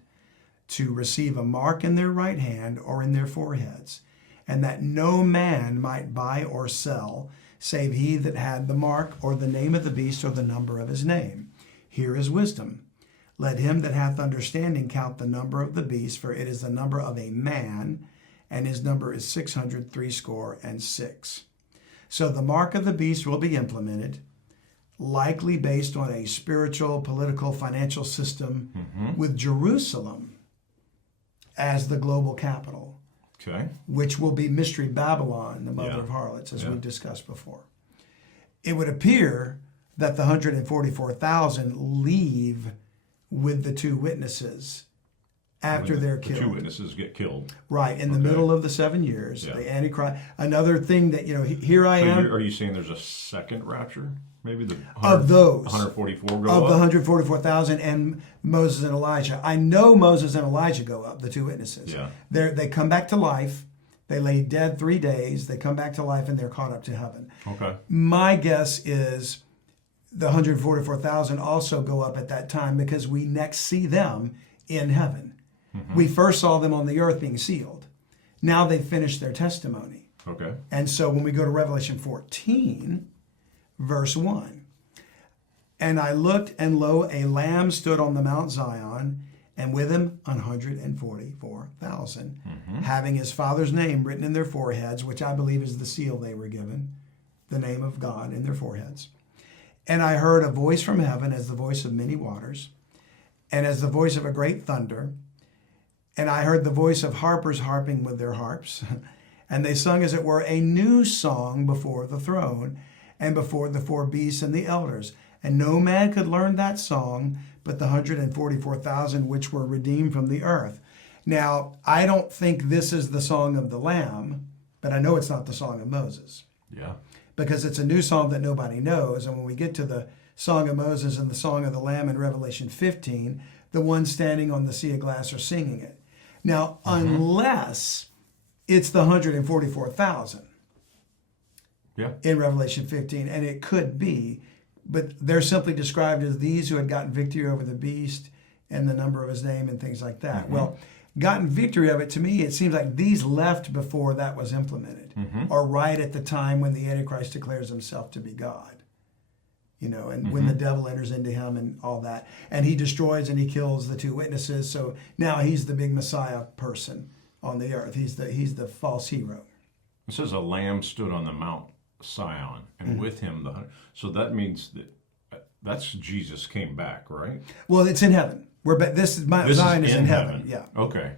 to receive a mark in their right hand or in their foreheads, and that no man might buy or sell, save he that had the mark or the name of the beast or the number of his name. Here is wisdom. Let him that hath understanding count the number of the beast, for it is the number of a man, and his number is 666. So the mark of the beast will be implemented, likely based on a spiritual, political, financial system with Jerusalem as the global capital, which will be Mystery Babylon, the mother of harlots, as we've discussed before. It would appear that the 144,000 leave with the two witnesses after they're killed. The two witnesses get killed. Right, in the middle of the 7 years, the Antichrist. Another thing that, here I am. Are you saying there's a second rapture? Maybe of those 144 go of up? the 144,000 and Moses and Elijah. I know Moses and Elijah go up, the two witnesses. Yeah. They come back to life. They lay dead 3 days. They come back to life and they're caught up to heaven. Okay. My guess is the 144,000 also go up at that time because we next see them in heaven. We first saw them on the earth being sealed. Now they've finished their testimony. Okay. And so when we go to Revelation 14, verse 1, and I looked, and lo, a lamb stood on the Mount Zion, and with him 144,000, having his Father's name written in their foreheads, which I believe is the seal they were given, the name of God in their foreheads. And I heard a voice from heaven as the voice of many waters, and as the voice of a great thunder. And I heard the voice of harpers harping with their harps, and they sung, as it were, a new song before the throne and before the four beasts and the elders. And no man could learn that song but the 144,000 which were redeemed from the earth. Now, I don't think this is the song of the Lamb, but I know it's not the song of Moses. Yeah. Because it's a new song that nobody knows. And when we get to the song of Moses and the song of the Lamb in Revelation 15, the ones standing on the sea of glass are singing it. Now, unless it's the 144,000 in Revelation 15, and it could be, but they're simply described as these who had gotten victory over the beast and the number of his name and things like that. Well, gotten victory of it, to me, it seems like these left before that was implemented, or right at the time when the Antichrist declares himself to be God. And when the devil enters into him and all that. And he destroys and he kills the two witnesses. So now he's the big Messiah person on the earth. He's the false hero. It says a lamb stood on the Mount Sion, and with him so that means that's Jesus came back, right? Well, it's in heaven. Mount Zion is in heaven. Yeah. Okay.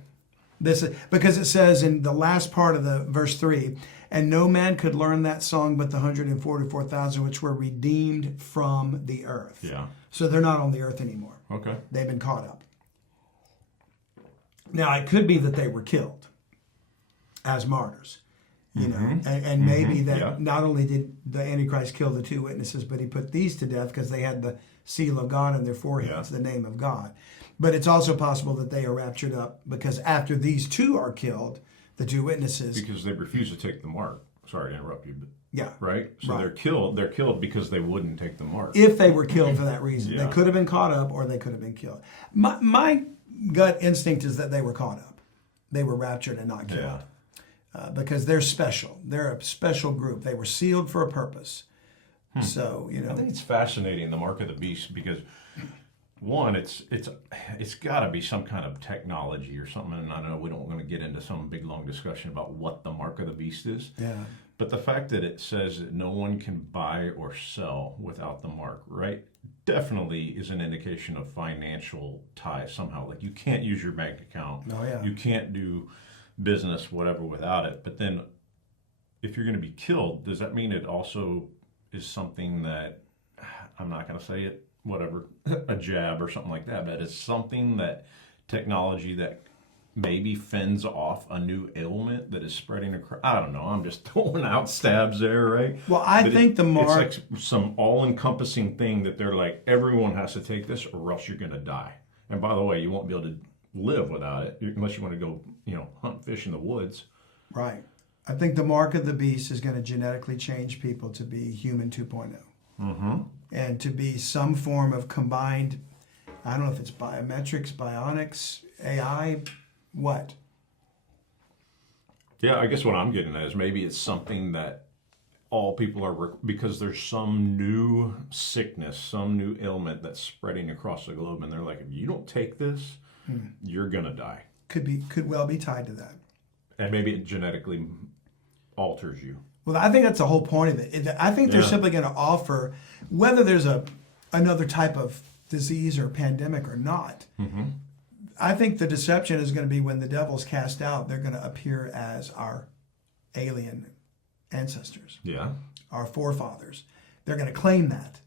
Because it says in the last part of the verse 3, and no man could learn that song but the 144,000 which were redeemed from the earth. Yeah. So they're not on the earth anymore. Okay. They've been caught up. Now, it could be that they were killed as martyrs, and maybe that not only did the Antichrist kill the two witnesses, but he put these to death because they had the seal of God in their foreheads, the name of God. But it's also possible that they are raptured up because after these two are killed, the two witnesses... Because they refuse to take the mark. Sorry to interrupt you, but... Yeah. Right? So they're killed because they wouldn't take the mark. If they were killed for that reason. They could have been caught up or they could have been killed. My gut instinct is that they were caught up. They were raptured and not killed. Because they're special. They're a special group. They were sealed for a purpose. So, I think it's fascinating, the mark of the beast, because... One, it's got to be some kind of technology or something, and I know we don't want to get into some big long discussion about what the mark of the beast is. Yeah. But the fact that it says that no one can buy or sell without the mark, right, definitely is an indication of financial ties somehow. Like you can't use your bank account. Oh, yeah. You can't do business, whatever, without it. But then if you're going to be killed, does that mean it also is something that, I'm not going to say it, whatever, a jab or something like that, but it's something that technology that maybe fends off a new ailment that is spreading across. I don't know. I'm just throwing out stabs there, right? Well, I think the mark... It's like some all-encompassing thing that they're like, everyone has to take this or else you're going to die. And by the way, you won't be able to live without it unless you want to go, hunt fish in the woods. Right. I think the mark of the beast is going to genetically change people to be human 2.0. Mm-hmm. And to be some form of combined, I don't know if it's biometrics, bionics, AI, what? Yeah, I guess what I'm getting at is maybe it's something that all people are, because there's some new sickness, some new ailment that's spreading across the globe, and they're like, if you don't take this, you're going to die. Could well be tied to that. And maybe it genetically alters you. Well, I think that's the whole point of it. I think they're simply going to offer, whether there's another type of disease or pandemic or not, I think the deception is going to be when the devil's cast out, they're going to appear as our alien ancestors, our forefathers. They're going to claim that.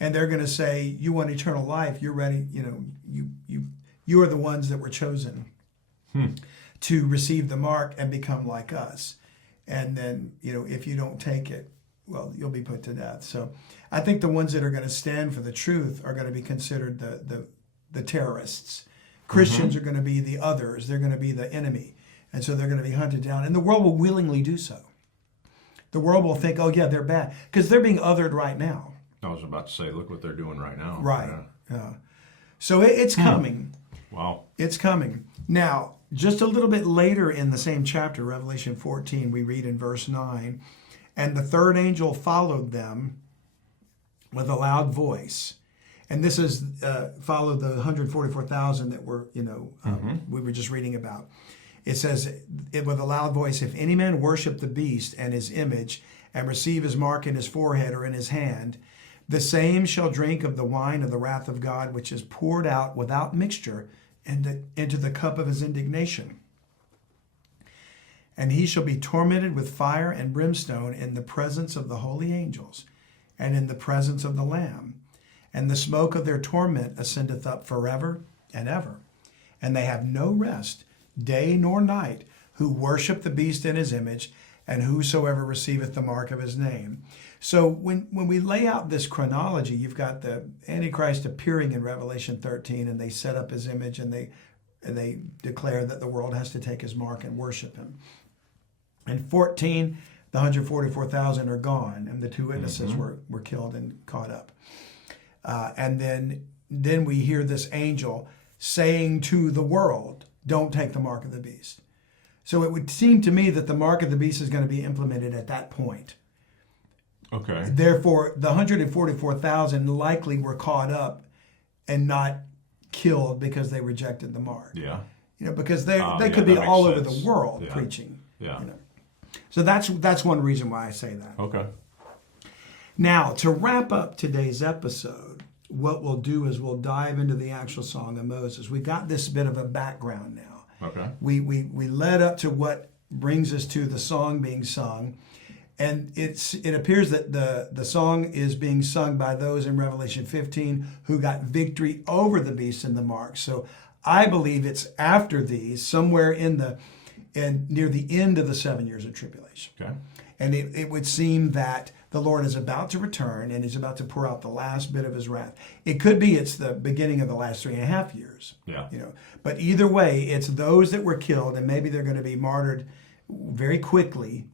And they're going to say, you want eternal life, you're ready, you are the ones that were chosen to receive the mark and become like us. And then, if you don't take it, well, you'll be put to death. So I think the ones that are going to stand for the truth are going to be considered the terrorists. Christians are going to be the others. They're going to be the enemy. And so they're going to be hunted down. And the world will willingly do so. The world will think, oh, yeah, they're bad. Because they're being othered right now. I was about to say, look what they're doing right now. Right. Yeah. So it's coming. Wow. It's coming. Now, just a little bit later in the same chapter, Revelation 14, we read in verse 9, and the third angel followed them with a loud voice. And this is followed the 144,000 that were, we were just reading about. It says, with a loud voice, if any man worship the beast and his image and receive his mark in his forehead or in his hand, the same shall drink of the wine of the wrath of God, which is poured out without mixture into the cup of his indignation. And he shall be tormented with fire and brimstone in the presence of the holy angels and in the presence of the Lamb. And the smoke of their torment ascendeth up forever and ever. And they have no rest, day nor night, who worship the beast in his image, and whosoever receiveth the mark of his name. So when we lay out this chronology, you've got the Antichrist appearing in Revelation 13, and they set up his image, and they declare that the world has to take his mark and worship him. In 14, the 144,000 are gone, and the two witnesses were killed and caught up. And then we hear this angel saying to the world, don't take the mark of the beast. So it would seem to me that the mark of the beast is going to be implemented at that point. Okay. Therefore, the 144,000 likely were caught up and not killed because they rejected the mark. Yeah. Because they could be all over the world Yeah. preaching. Yeah. So that's one reason why I say that. Okay. Now, to wrap up today's episode, what we'll do is we'll dive into the actual Song of Moses. We've got this bit of a background now. Okay. We led up to what brings us to the song being sung. And it appears that the song is being sung by those in Revelation 15 who got victory over the beast and the mark. So I believe it's after these, somewhere near the end of the 7 years of tribulation. Okay. And it would seem that the Lord is about to return and he's about to pour out the last bit of his wrath. It could be it's the beginning of the last 3.5 years. Yeah. But either way, it's those that were killed, and maybe they're going to be martyred very quickly,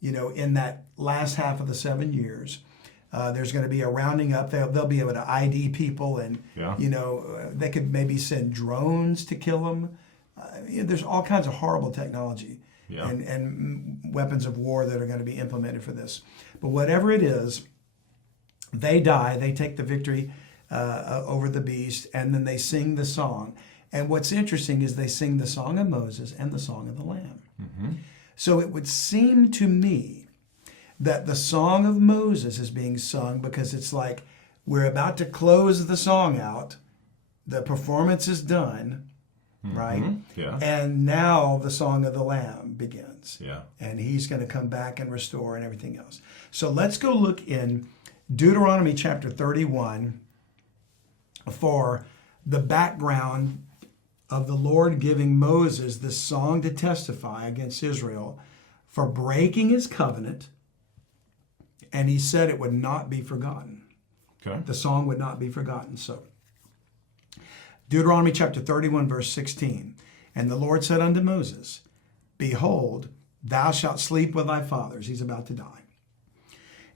in that last half of the 7 years. There's going to be a rounding up. They'll be able to ID people, and they could maybe send drones to kill them. There's all kinds of horrible technology and weapons of war that are going to be implemented for this. But whatever it is, they die. They take the victory over the beast, and then they sing the song. And what's interesting is they sing the Song of Moses and the Song of the Lamb. Mm-hmm. So it would seem to me that the Song of Moses is being sung because it's like we're about to close the song out. The performance is done, right? Yeah. And now the Song of the Lamb begins. Yeah. And he's going to come back and restore and everything else. So let's go look in Deuteronomy chapter 31 for the background of the Lord giving Moses this song to testify against Israel for breaking his covenant, and he said it would not be forgotten. Okay. The song would not be forgotten. So, Deuteronomy chapter 31, verse 16, and the Lord said unto Moses, Behold, Thou shalt sleep with thy fathers. He's about to die.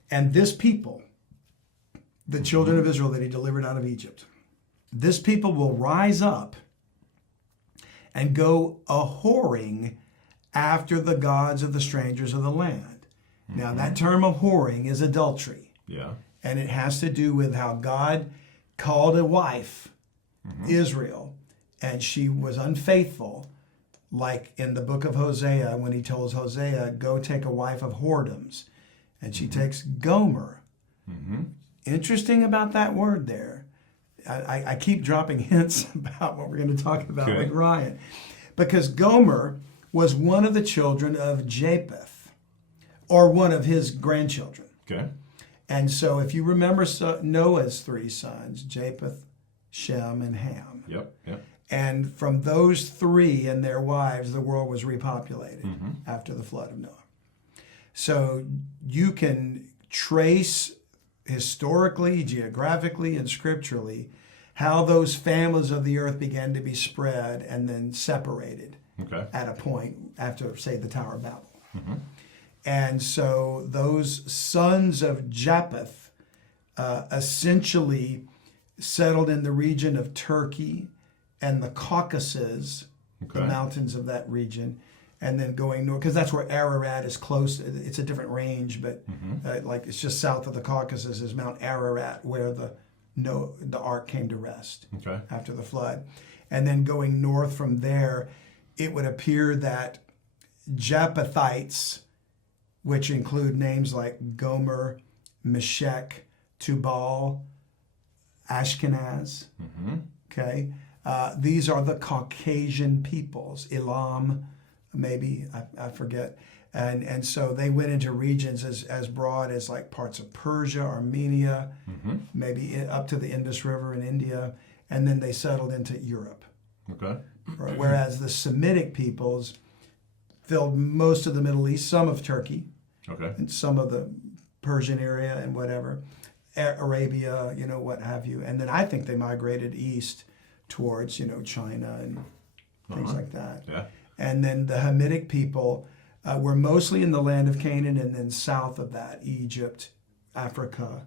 And this people, the children of Israel that he delivered out of Egypt, this people will rise up and go a-whoring after the gods of the strangers of the land. Now, that term of whoring is adultery. Yeah. And it has to do with how God called a wife, Israel, and she was unfaithful, like in the book of Hosea, when he tells Hosea, go take a wife of whoredoms. And she takes Gomer. Interesting about that word there. I keep dropping hints about what we're going to talk about with Ryan. Because Gomer was one of the children of Japheth, or one of his grandchildren. Okay. And so if you remember Noah's three sons, Japheth, Shem, and Ham. Yep. And from those three and their wives, the world was repopulated after the flood of Noah. So you can trace historically, geographically, and scripturally how those families of the earth began to be spread and then separated at a point after, say, the Tower of Babel. And so those sons of Japheth essentially settled in the region of Turkey and the Caucasus, the mountains of that region, and then going north, because that's where Ararat is close. It's a different range, but like it's just south of the Caucasus is Mount Ararat, where the ark came to rest after the flood. And then going north from there, it would appear that Japhethites, which include names like Gomer, Meshech, Tubal, Ashkenaz. These are the Caucasian peoples. Elam, maybe, I forget. And so they went into regions as broad as like parts of Persia, Armenia, maybe up to the Indus River in India, and then they settled into Europe. Whereas the Semitic peoples filled most of the Middle East, some of Turkey, and some of the Persian area and whatever, Arabia, what have you. And then I think they migrated east towards, China and things like that. And then the Hamitic people were mostly in the land of Canaan, and then south of that, Egypt, Africa.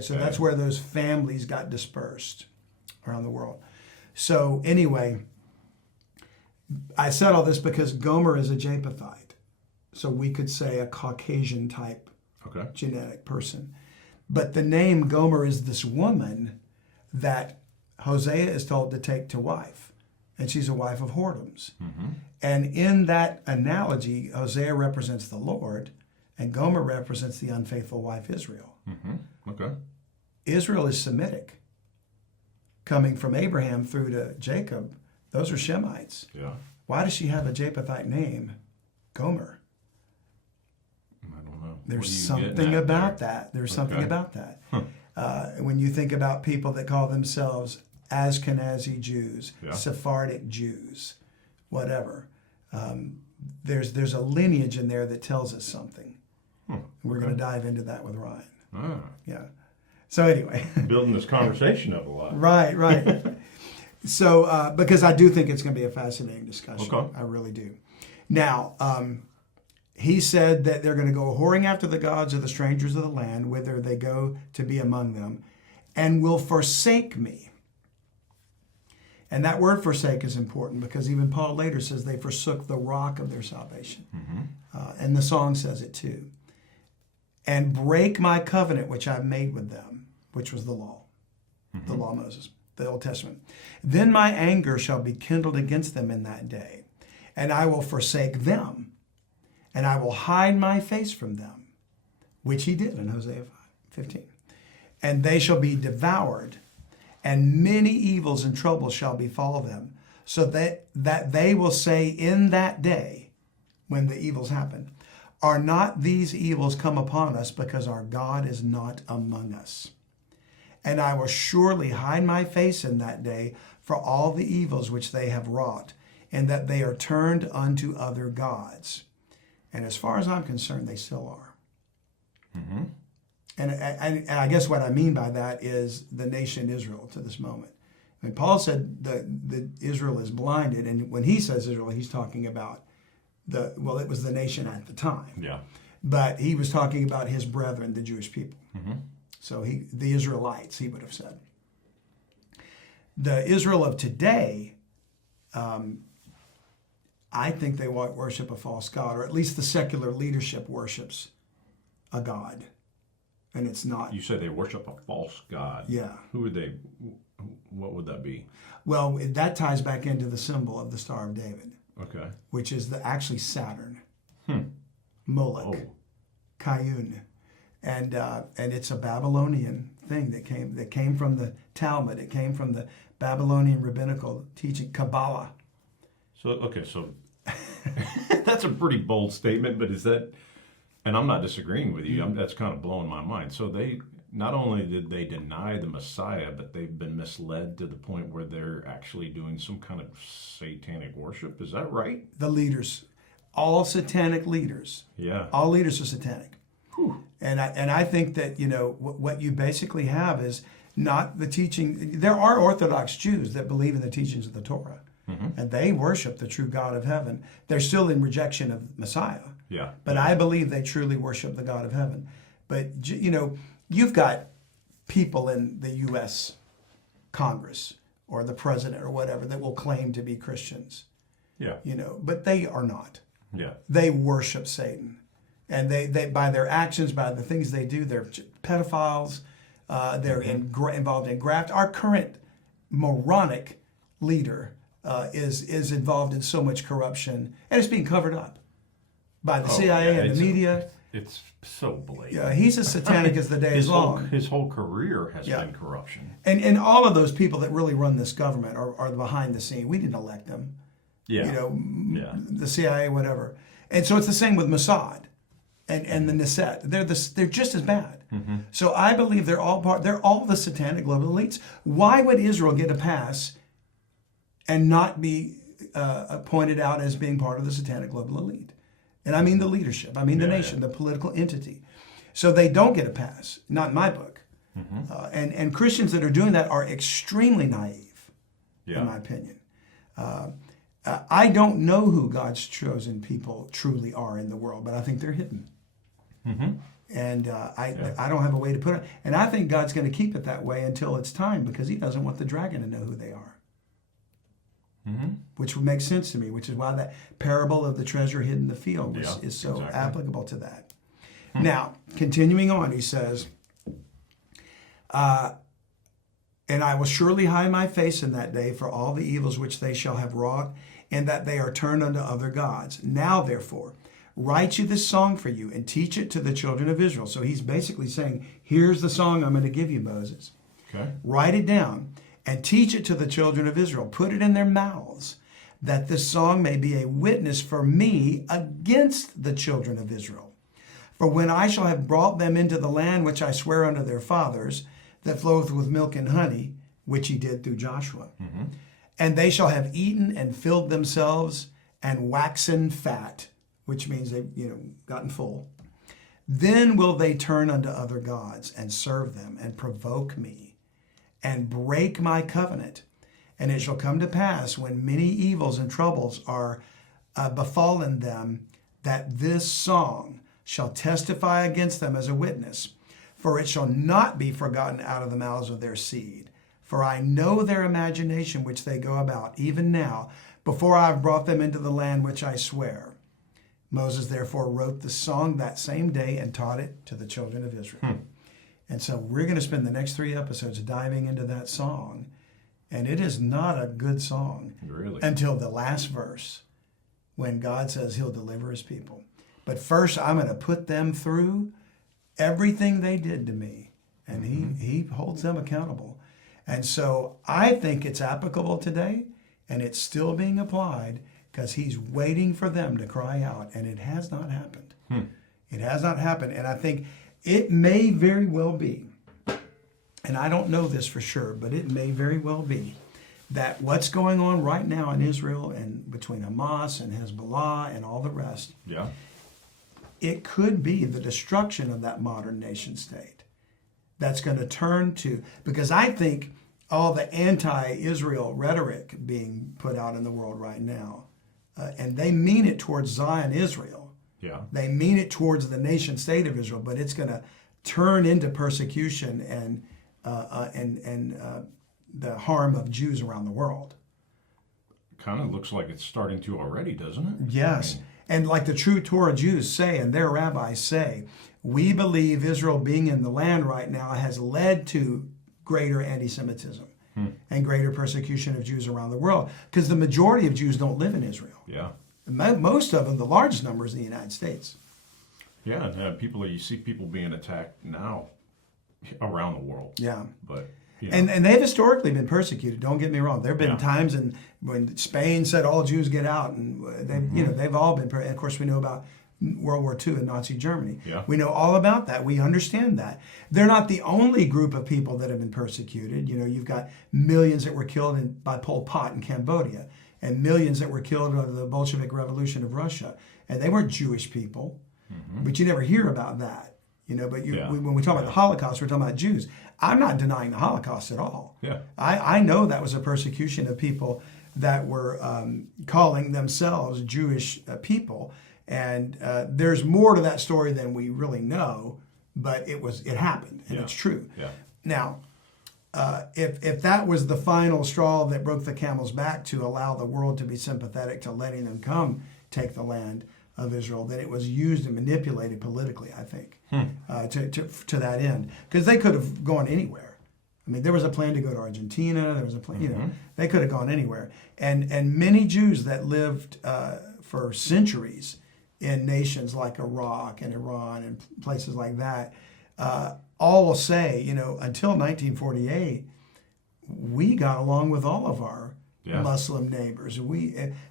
So that's where those families got dispersed around the world. So anyway, I said all this because Gomer is a Japhethite. So we could say a Caucasian type genetic person. But the name Gomer is this woman that Hosea is told to take to wife. And she's a wife of whoredoms. And in that analogy, Hosea represents the Lord, and Gomer represents the unfaithful wife Israel. Israel is Semitic. Coming from Abraham through to Jacob, those are Shemites. Why does she have a Japhethite name, Gomer? I don't know. There's something about that. There's something about that. When you think about people that call themselves Ashkenazi Jews, Sephardic Jews, whatever, there's a lineage in there that tells us something. We're going to dive into that with Ryan. So anyway. Building this conversation up a lot. Right. So, because I do think it's going to be a fascinating discussion. I really do. Now, he said that they're going to go whoring after the gods of the strangers of the land, whither they go to be among them, and will forsake me. And that word forsake is important because even Paul later says they forsook the rock of their salvation. And the song says it too. And break my covenant which I've made with them, which was the law, the law of Moses, the Old Testament. Then my anger shall be kindled against them in that day, and I will forsake them, and I will hide my face from them, which he did in Hosea 15. And they shall be devoured, and many evils and troubles shall befall them, so that they will say in that day, when the evils happen, are not these evils come upon us because our God is not among us? And I will surely hide my face in that day for all the evils which they have wrought, and that they are turned unto other gods. And as far as I'm concerned, they still are. And I guess what I mean by that is the nation Israel to this moment. I mean, Paul said that Israel is blinded, and when he says Israel, he's talking about it was the nation at the time. Yeah. But he was talking about his brethren, the Jewish people. So the Israelites, he would have said. The Israel of today, I think they worship a false god, or at least the secular leadership worships a god, and it's not. You say they worship a false god. Yeah. Who would they? What would that be? Well, that ties back into the symbol of the Star of David. Okay. Which is actually Saturn, Moloch, Kayun, and it's a Babylonian thing that came from the Talmud. It came from the Babylonian rabbinical teaching, Kabbalah. So that's a pretty bold statement, but is that? And I'm not disagreeing with you. That's kind of blowing my mind. So they not only did they deny the Messiah, but they've been misled to the point where they're actually doing some kind of satanic worship. Is that right? The leaders, all satanic leaders. Yeah. All leaders are satanic. Whew. And I think that, what you basically have is not the teaching. There are Orthodox Jews that believe in the teachings of the Torah. And they worship the true God of heaven. They're still in rejection of Messiah. Yeah. But I believe they truly worship the God of heaven. But, you've got people in the U.S. Congress or the president or whatever that will claim to be Christians. Yeah. But they are not. Yeah. They worship Satan. And they by their actions, by the things they do, they're pedophiles. They're involved in graft. Our current moronic leader is involved in so much corruption, and it's being covered up by the CIA and the media. It's so blatant. Yeah, he's as satanic as the day is long. His whole career has been corruption. And all of those people that really run this government are behind the scene. We didn't elect them. Yeah. The CIA, whatever. And so it's the same with Mossad and the Neset. They're just as bad. So I believe they're all the satanic global elites. Why would Israel get a pass and not be pointed out as being part of the satanic global elite? And I mean the leadership. I mean the nation, the political entity. So they don't get a pass, not in my book. And Christians that are doing that are extremely naive, in my opinion. I don't know who God's chosen people truly are in the world, but I think they're hidden. And I don't have a way to put it. And I think God's going to keep it that way until it's time, because he doesn't want the dragon to know who they are. Which would make sense to me, which is why that parable of the treasure hidden in the field is so applicable to that. Now, continuing on, he says, and I will surely hide my face in that day for all the evils which they shall have wrought, and that they are turned unto other gods. Now, therefore, write you this song for you, and teach it to the children of Israel. So he's basically saying, here's the song I'm going to give you, Moses. Okay. Write it down and teach it to the children of Israel. Put it in their mouths, that this song may be a witness for me against the children of Israel. For when I shall have brought them into the land which I swear unto their fathers, that floweth with milk and honey, which he did through Joshua, and they shall have eaten and filled themselves and waxen fat, which means they've gotten full, then will they turn unto other gods and serve them and provoke me and break my covenant. And it shall come to pass, when many evils and troubles are befallen them, that this song shall testify against them as a witness. For it shall not be forgotten out of the mouths of their seed. For I know their imagination which they go about, even now, before I have brought them into the land which I swear. Moses therefore wrote the song that same day and taught it to the children of Israel. And so we're going to spend the next 3 episodes diving into that song. And it is not a good song until the last verse, when God says he'll deliver his people. But first, I'm going to put them through everything they did to me. And he holds them accountable. And so I think it's applicable today, and it's still being applied, because he's waiting for them to cry out. And it has not happened. It has not happened. And I think it may very well be, and I don't know this for sure, but it may very well be that what's going on right now in Israel and between Hamas and Hezbollah and all the rest, it could be the destruction of that modern nation state that's going to turn to, because I think all the anti-Israel rhetoric being put out in the world right now and they mean it towards Zion, Israel. Yeah. They mean it towards the nation state of Israel, but it's going to turn into persecution and the harm of Jews around the world. Kind of looks like it's starting to already, doesn't it? Yes. And like the true Torah Jews say, and their rabbis say, we believe Israel being in the land right now has led to greater anti-Semitism and greater persecution of Jews around the world, because the majority of Jews don't live in Israel. Yeah. Most of them, the largest numbers in the United States. Yeah, and you see people being attacked now around the world. Yeah. But and they've historically been persecuted. Don't get me wrong. There have been times when Spain said all Jews get out, and they've all been. And of course, we know about World War II in Nazi Germany. Yeah. We know all about that. We understand that. They're not the only group of people that have been persecuted. You've got millions that were killed by Pol Pot in Cambodia, and millions that were killed under the Bolshevik Revolution of Russia. And they weren't Jewish people, but you never hear about that. But when we talk about the Holocaust, we're talking about Jews. I'm not denying the Holocaust at all. Yeah. I know that was a persecution of people that were calling themselves Jewish people. And there's more to that story than we really know, but it happened, and it's true. Yeah. Now, if that was the final straw that broke the camel's back to allow the world to be sympathetic to letting them come take the land of Israel, then it was used and manipulated politically, I think, to that end. Because they could have gone anywhere. I mean, there was a plan to go to Argentina. There was a plan, they could have gone anywhere. And many Jews that lived for centuries in nations like Iraq and Iran and places like that, all say, until 1948, we got along with all of our Muslim neighbors.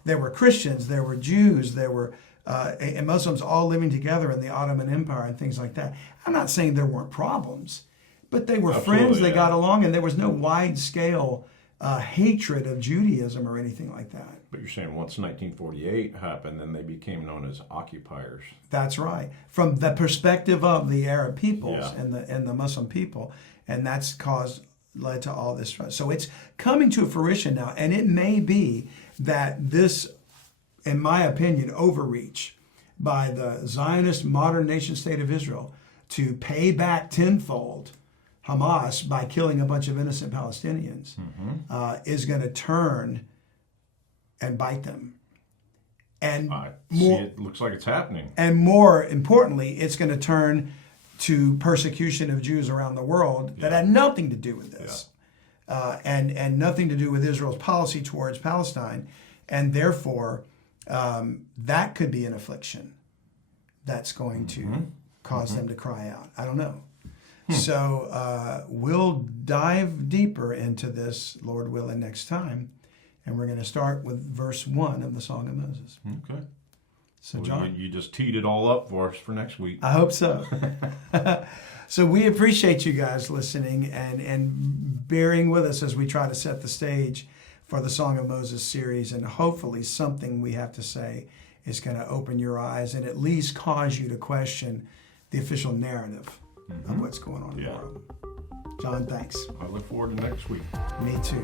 There were Christians, there were Jews, there were and Muslims all living together in the Ottoman Empire and things like that. I'm not saying there weren't problems, but they were friends, they got along, and there was no wide-scale hatred of Judaism or anything like that. But you're saying once 1948 happened, then they became known as occupiers. That's right. From the perspective of the Arab peoples and the Muslim people, and that's led to all this stress. So it's coming to fruition now, and it may be that this, in my opinion, overreach by the Zionist modern nation state of Israel to pay back tenfold Hamas by killing a bunch of innocent Palestinians is going to turn and bite them. And it looks like it's happening. And more importantly, it's going to turn to persecution of Jews around the world that had nothing to do with this, and nothing to do with Israel's policy towards Palestine, and therefore that could be an affliction that's going to cause them to cry out. I don't know. So we'll dive deeper into this, Lord willing, next time. And we're going to start with verse 1 of the Song of Moses. Okay. So, John, you just teed it all up for us for next week. I hope so. So we appreciate you guys listening and bearing with us as we try to set the stage for the Song of Moses series. And hopefully something we have to say is going to open your eyes and at least cause you to question the official narrative of what's going on in the world. John, thanks. I look forward to next week. Me too.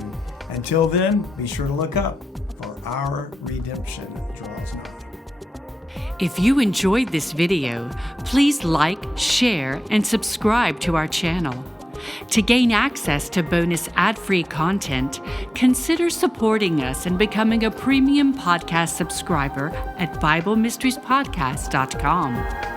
Until then, be sure to look up, for our redemption draws nigh. If you enjoyed this video, please like, share, and subscribe to our channel. To gain access to bonus ad-free content, consider supporting us and becoming a premium podcast subscriber at BibleMysteriesPodcast.com.